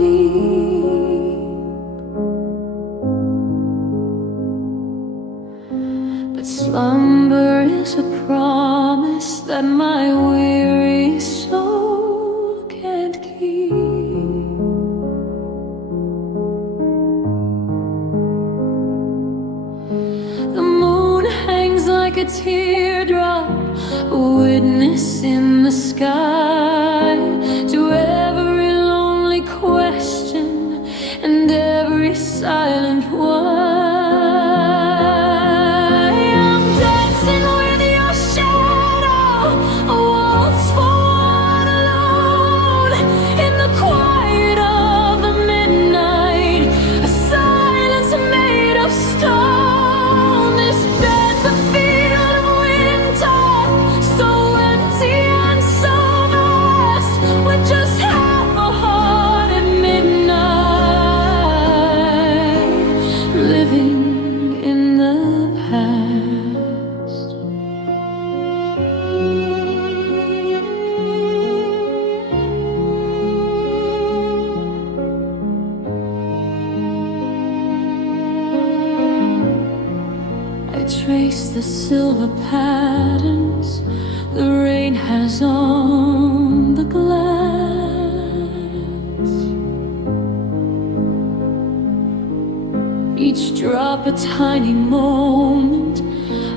But slumber is a promise that my weary soul can't keep. The moon hangs like a teardrop, a witness in the sky to every lonely question and every silent why. I'm dancing with your shadow, a waltz for one alone, in the quiet of the midnight, a silence made of stone. This bed's a field of winter, so empty and so vast, with just half a heart at midnight, living in the past. I trace the silver patterns the rain has on the glass. Each drop a tiny moment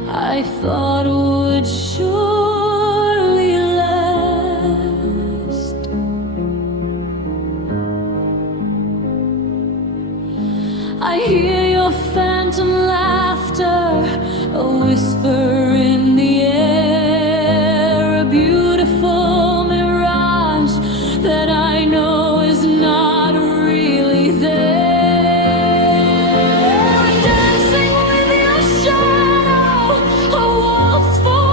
I thought would surely last. I hear your phantom laughter, a whisper in the air, a beautiful mirage that I know is not really there. Dancing with your shadow, a waltz for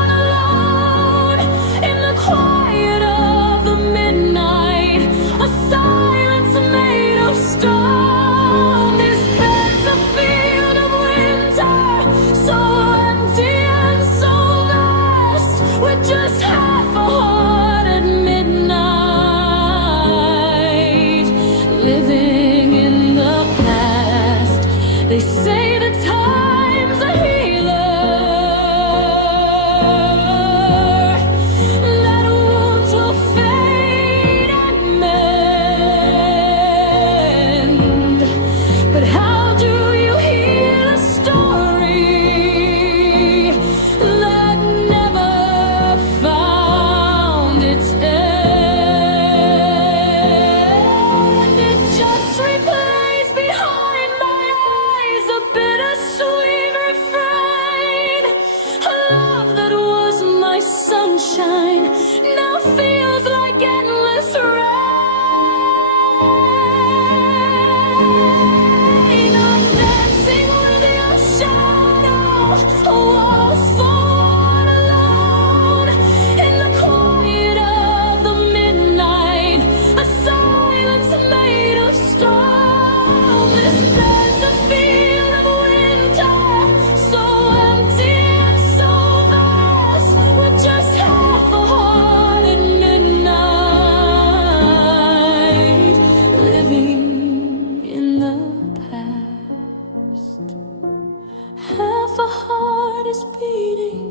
one alone, in the quiet of the midnight, a silence made of stone. This bed's a field of winter, so empty and so vast, with just half a heart at midnight, living in the past. They say that time's a healer, that wounds will fade and mend. But how do you heal a story that never found its end? It just replays behind my eyes a bittersweet refrain. A love that was my sunshine now feels like endless rain. I'm dancing with your shadow, a waltz for one alone, in the quiet of the midnight, a silence made of stone. This bed's a field of winter, so empty and so vast, with just half a heart at midnight, living in the past. Half a heart is beating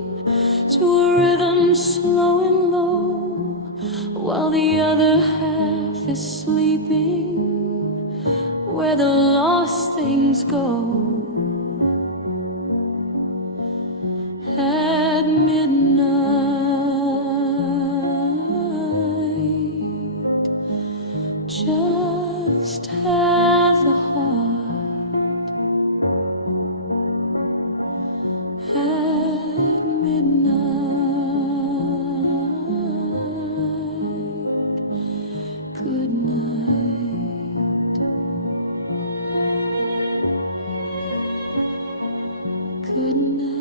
to a rhythm slow and low, while the other half is sleeping where the lost things go. At midnight, just half a heart. At midnight, good night. Good night.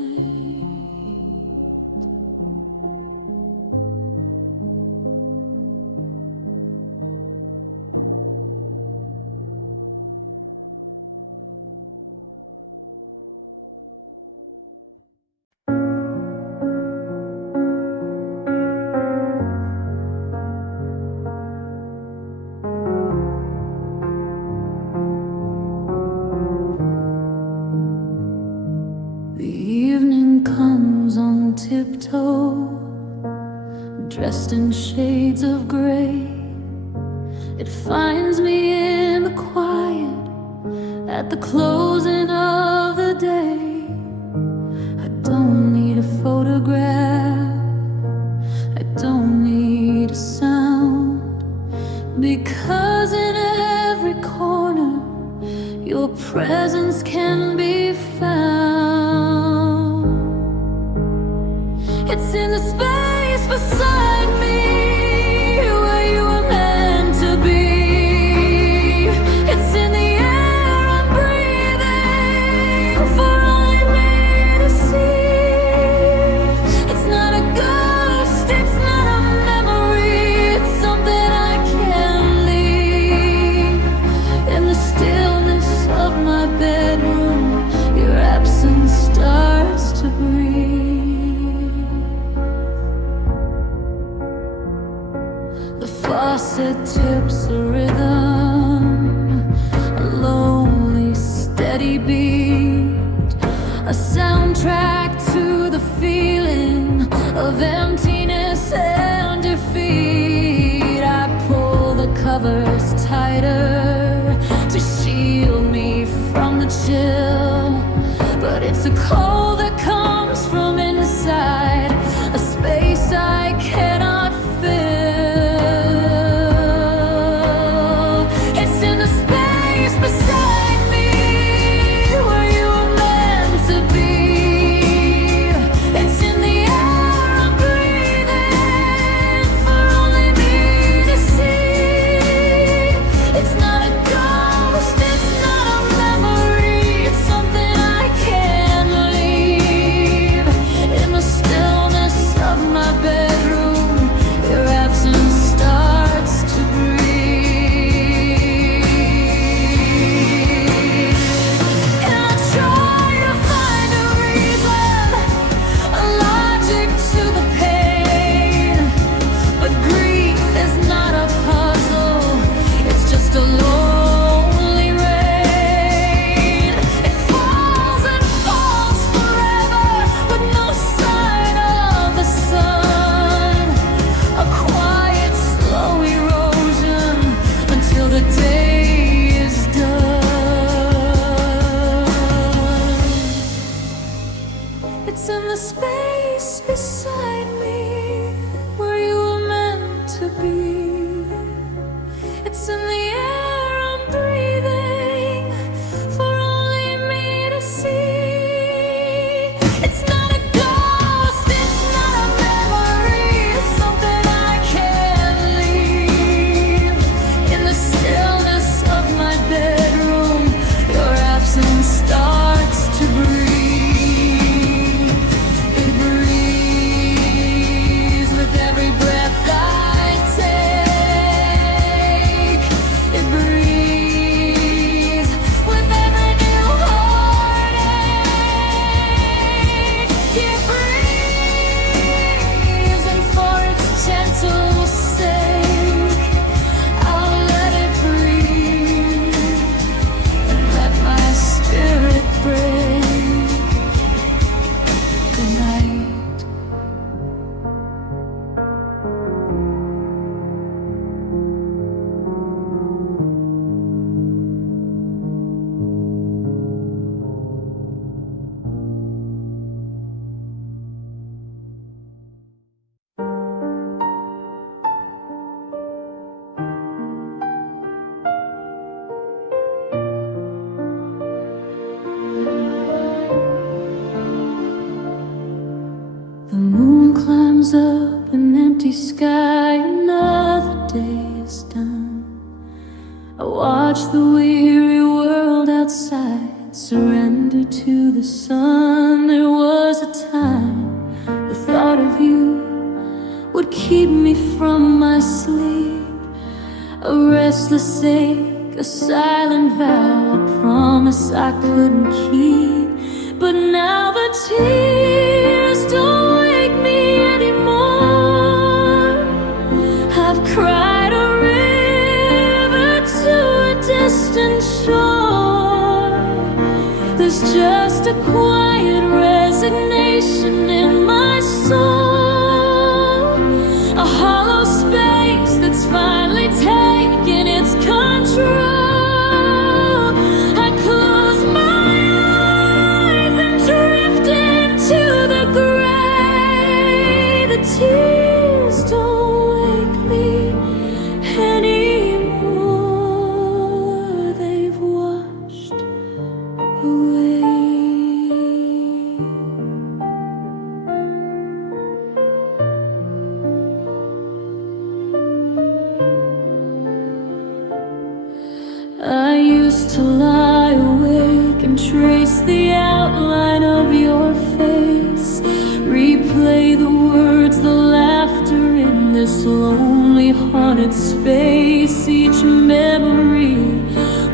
mistletoe, dressed in shades of gray. It finds me in the quiet at the closing of the day. I don't need a photograph, I don't need a sound, because in every corner your presence can be found. It's in the space beside me where you were meant to be. It's in the air I'm breathing for only me to see. It's not a ghost, it's not a memory, it's something I can't leave. In the stillness of my bedroom, your absence starts to breathe. The faucet tips a rhythm, a lonely, steady beat, a soundtrack to the feeling of emptiness and defeat. I pull the covers tighter to shield me from the chill, but it's a cold that comes from inside, a space I cannot fill. It's in the space beside me where you were meant to be. It's in the air I'm breathing for only me to see. It's not a ghost, it's not a memory, it's something I can't leave. In the stillness of my bedroom, your absence starts to breathe. And I try to find a reason, a logic to the pain, but grief is not a puzzle, it's just a lonely rain. It falls and falls forever with no sign of the sun, a quiet, slow erosion until the day is done. It's in the space beside me where you were meant to be. It's in the air I'm breathing for only me to see. It's not a ghost, it's not a memory, it's something I can't leave. In the stillness of my bedroom, your absence starts to breathe. It breathes with every breath I take. It breathes with every new heartache. It breathes, and for its gentle sake, I'll let it breathe and let my spirit break. Good night. The moon climbs up an empty sky, another day is done. I watch the weary world outside surrender to the sun. There was a time the thought of you would keep me from my sleep, a restless ache, a silent vow, a promise I couldn't keep. But now the tears don't wake me anymore. I've cried a river to a distant shore. There's just a quiet resignation in my soul. this lonely haunted space. Each memory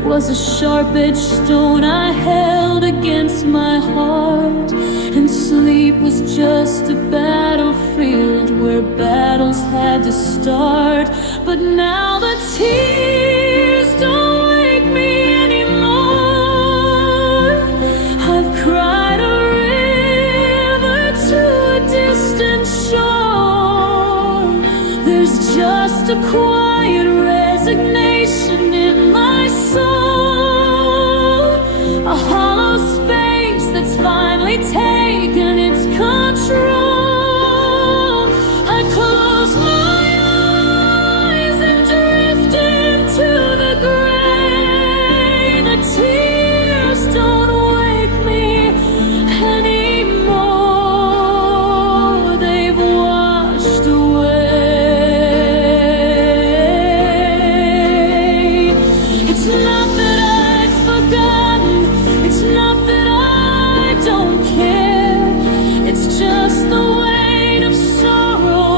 was a sharp-edged stone I held against my heart, and sleep was just a battlefield where battles had to start. But now the tears don't wake me anymore. I've cried a river to a distant shore. There's just a quiet resignation in my soul, a hollow space that's finally taken its control. I close my eyes and drift into the gray. The tears don't wake me anymore. They've washed away. It's not that I've forgotten, it's not that I don't care. It's just the weight of sorrow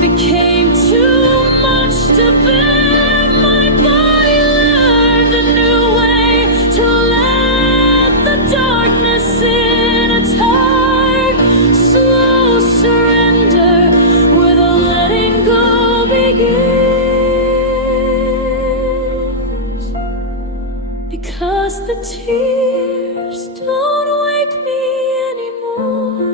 became too much to bear. My body learned a new way to let the darkness in, a tired, slow surrender where the letting go begins. Because the tears don't wake me anymore.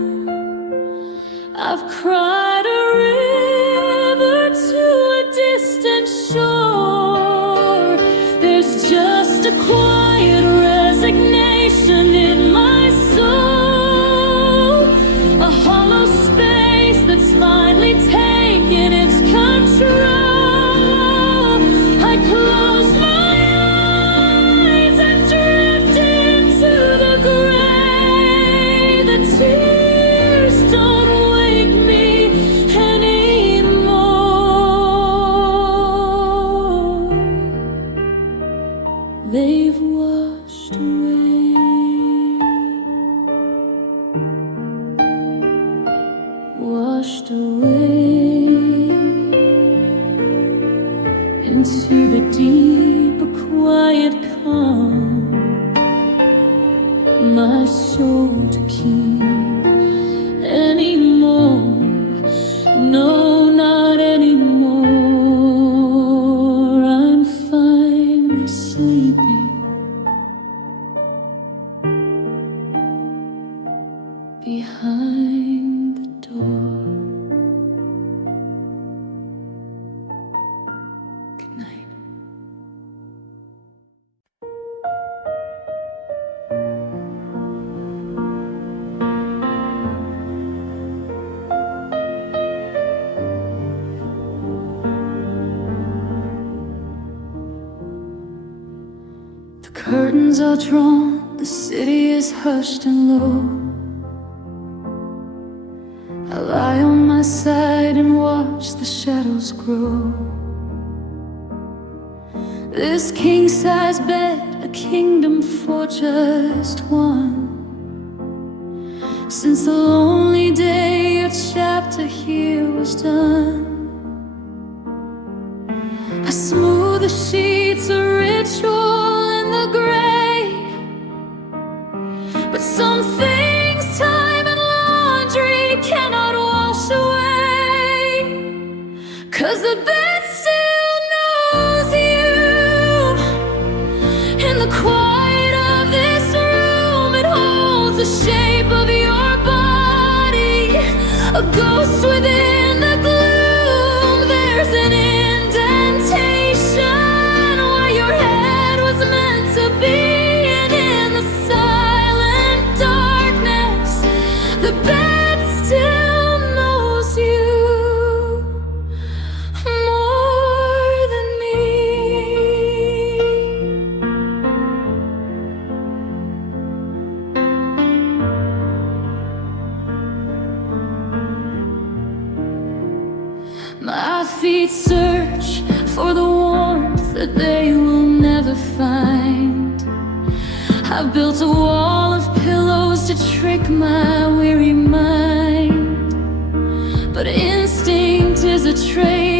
I've cried a river to a distant shore. There's just a quiet resignation in my soul, a hollow space that's finally taken its control. I close my eyes and drift into the gray. The tears don't wake me anymore. They've washed away, washed away into the deep, a quiet calm, my soul to keep anymore. No, not anymore. I'm finally sleeping behind the door. Good night. The curtains are drawn, the city is hushed and low. I lie on my side and watch the shadows grow. This king-size bed, a kingdom for just one. Since the lonely day a chapter here was done, I smooth the sheets, a ritual in the gray. But some things time and laundry cannot wash away, 'cause the bed still knows you. In the quiet of this room, it holds the shape of your body, a ghost within the gloom. There's an indentation where your head was meant to be, and in the silent darkness, the bed still knows you more than me. My feet search for the warmth that they will never find. I've built a wall of pillows to trick my weary mind, but instinct is a trade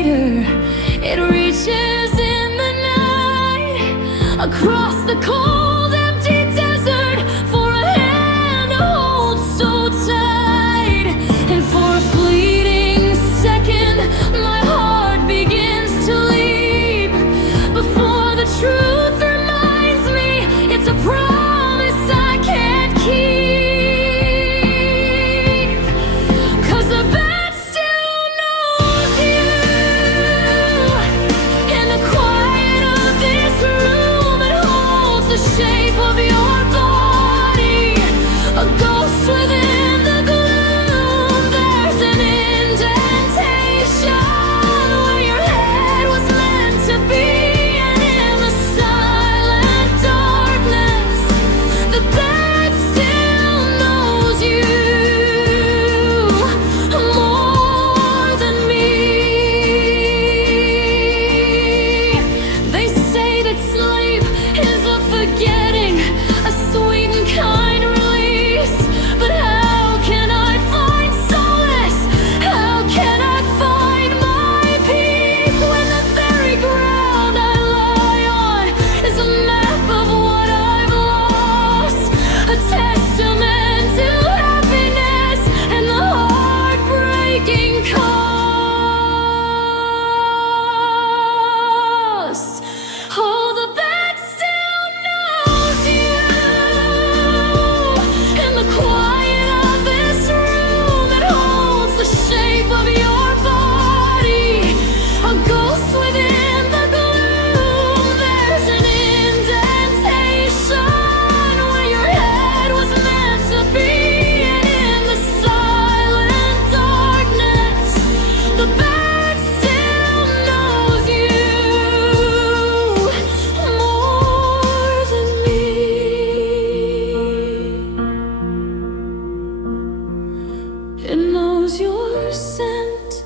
knows your scent,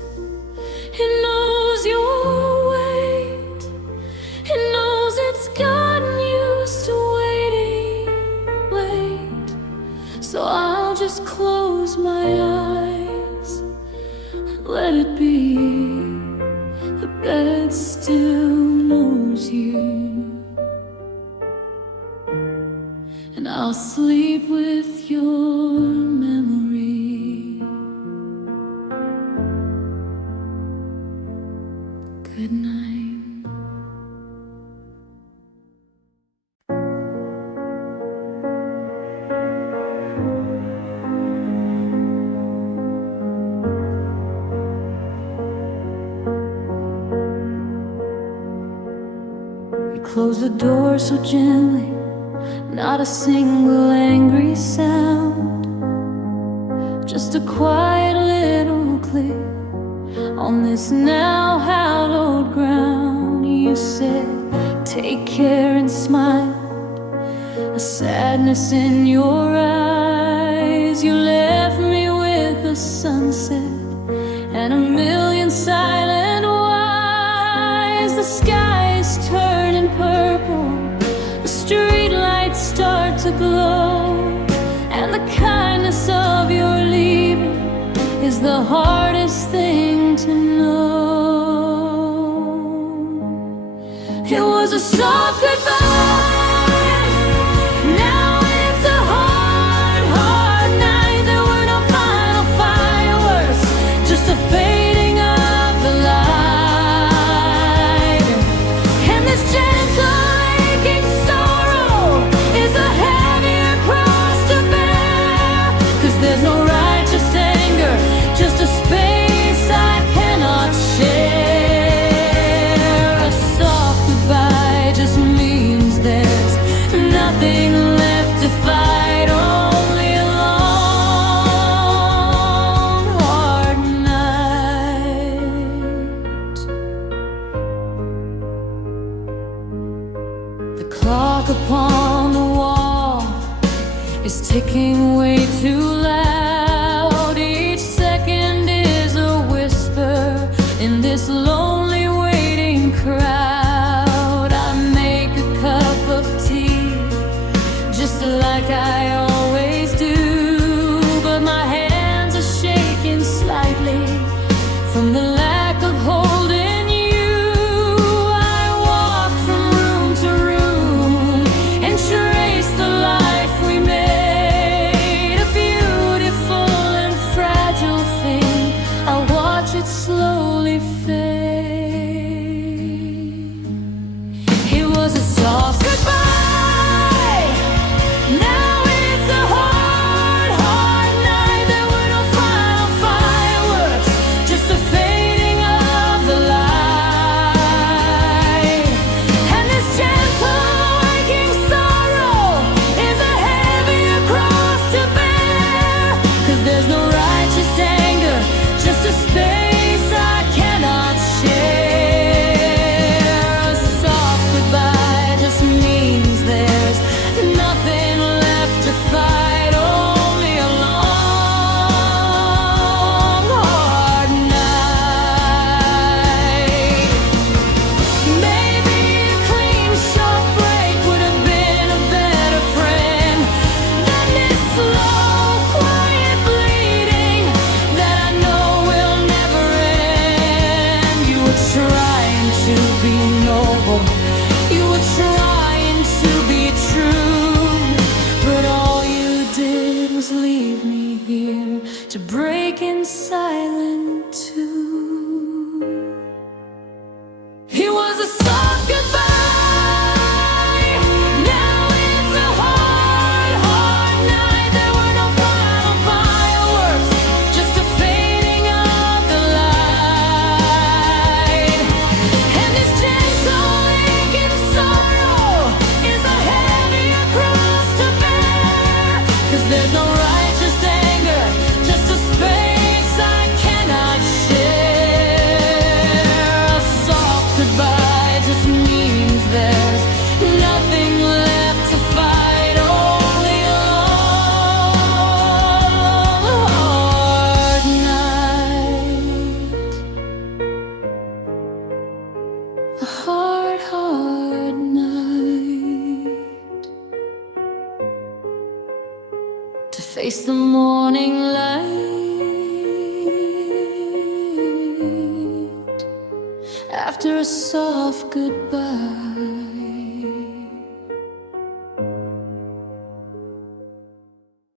it knows your weight, it knows it's gotten used to waiting late. So I'll just close my eyes and let it be. The bed still knows you, and I'll sleep with your memory. Good night. You close the door so gently, not a single angry sound, just a quiet little click on this now hallowed ground. You said, take care, and smiled, a sadness in your eyes. You left me with the sunset and a million silent whys. The sky is turning purple, the streetlights start to glow, and the kindness of your leaving is the hardest thing to know. It was a soft goodbye. Now it's a hard, hard night. There were no final fireworks, just a fading of the light. And this gentle aching sorrow is a heavier cross to bear, 'cause there's no righteous anger, just a space I cannot share. A soft goodbye just means there's nothing left to fight, only a long, hard night. The clock upon the wall is ticking way too loud. Each second is a whisper in this lonely waiting crowd. I make a cup of tea just like I always do, but my hands are shaking slightly from the lack of holding you. I walk from room to room and trace the life we made, a beautiful and fragile thing. I watch it slowly fade. It was a soft goodbye. Now it's a hard, hard night. There were no final fireworks, just a fading of the light. And this gentle aching sorrow is a heavier cross to bear, 'cause there's no righteous anger, just a space I cannot share. A soft goodbye just means there's nothing left to fight, only a long, hard night. Maybe a clean, sharp break would have been a better friend than this slow, quiet bleeding that I know will never end. You were trying to be noble, you were trying to be true, but all you did was leave me here to break in silence too. It was a soft goodbye. Now it's a hard, hard night. There were no final fireworks, just a fading of the light. And this gentle aching sorrow is a heavier cross to bear, 'cause there's no righteous anger, just a space I cannot a hard, hard night, to face the morning light after a soft goodbye.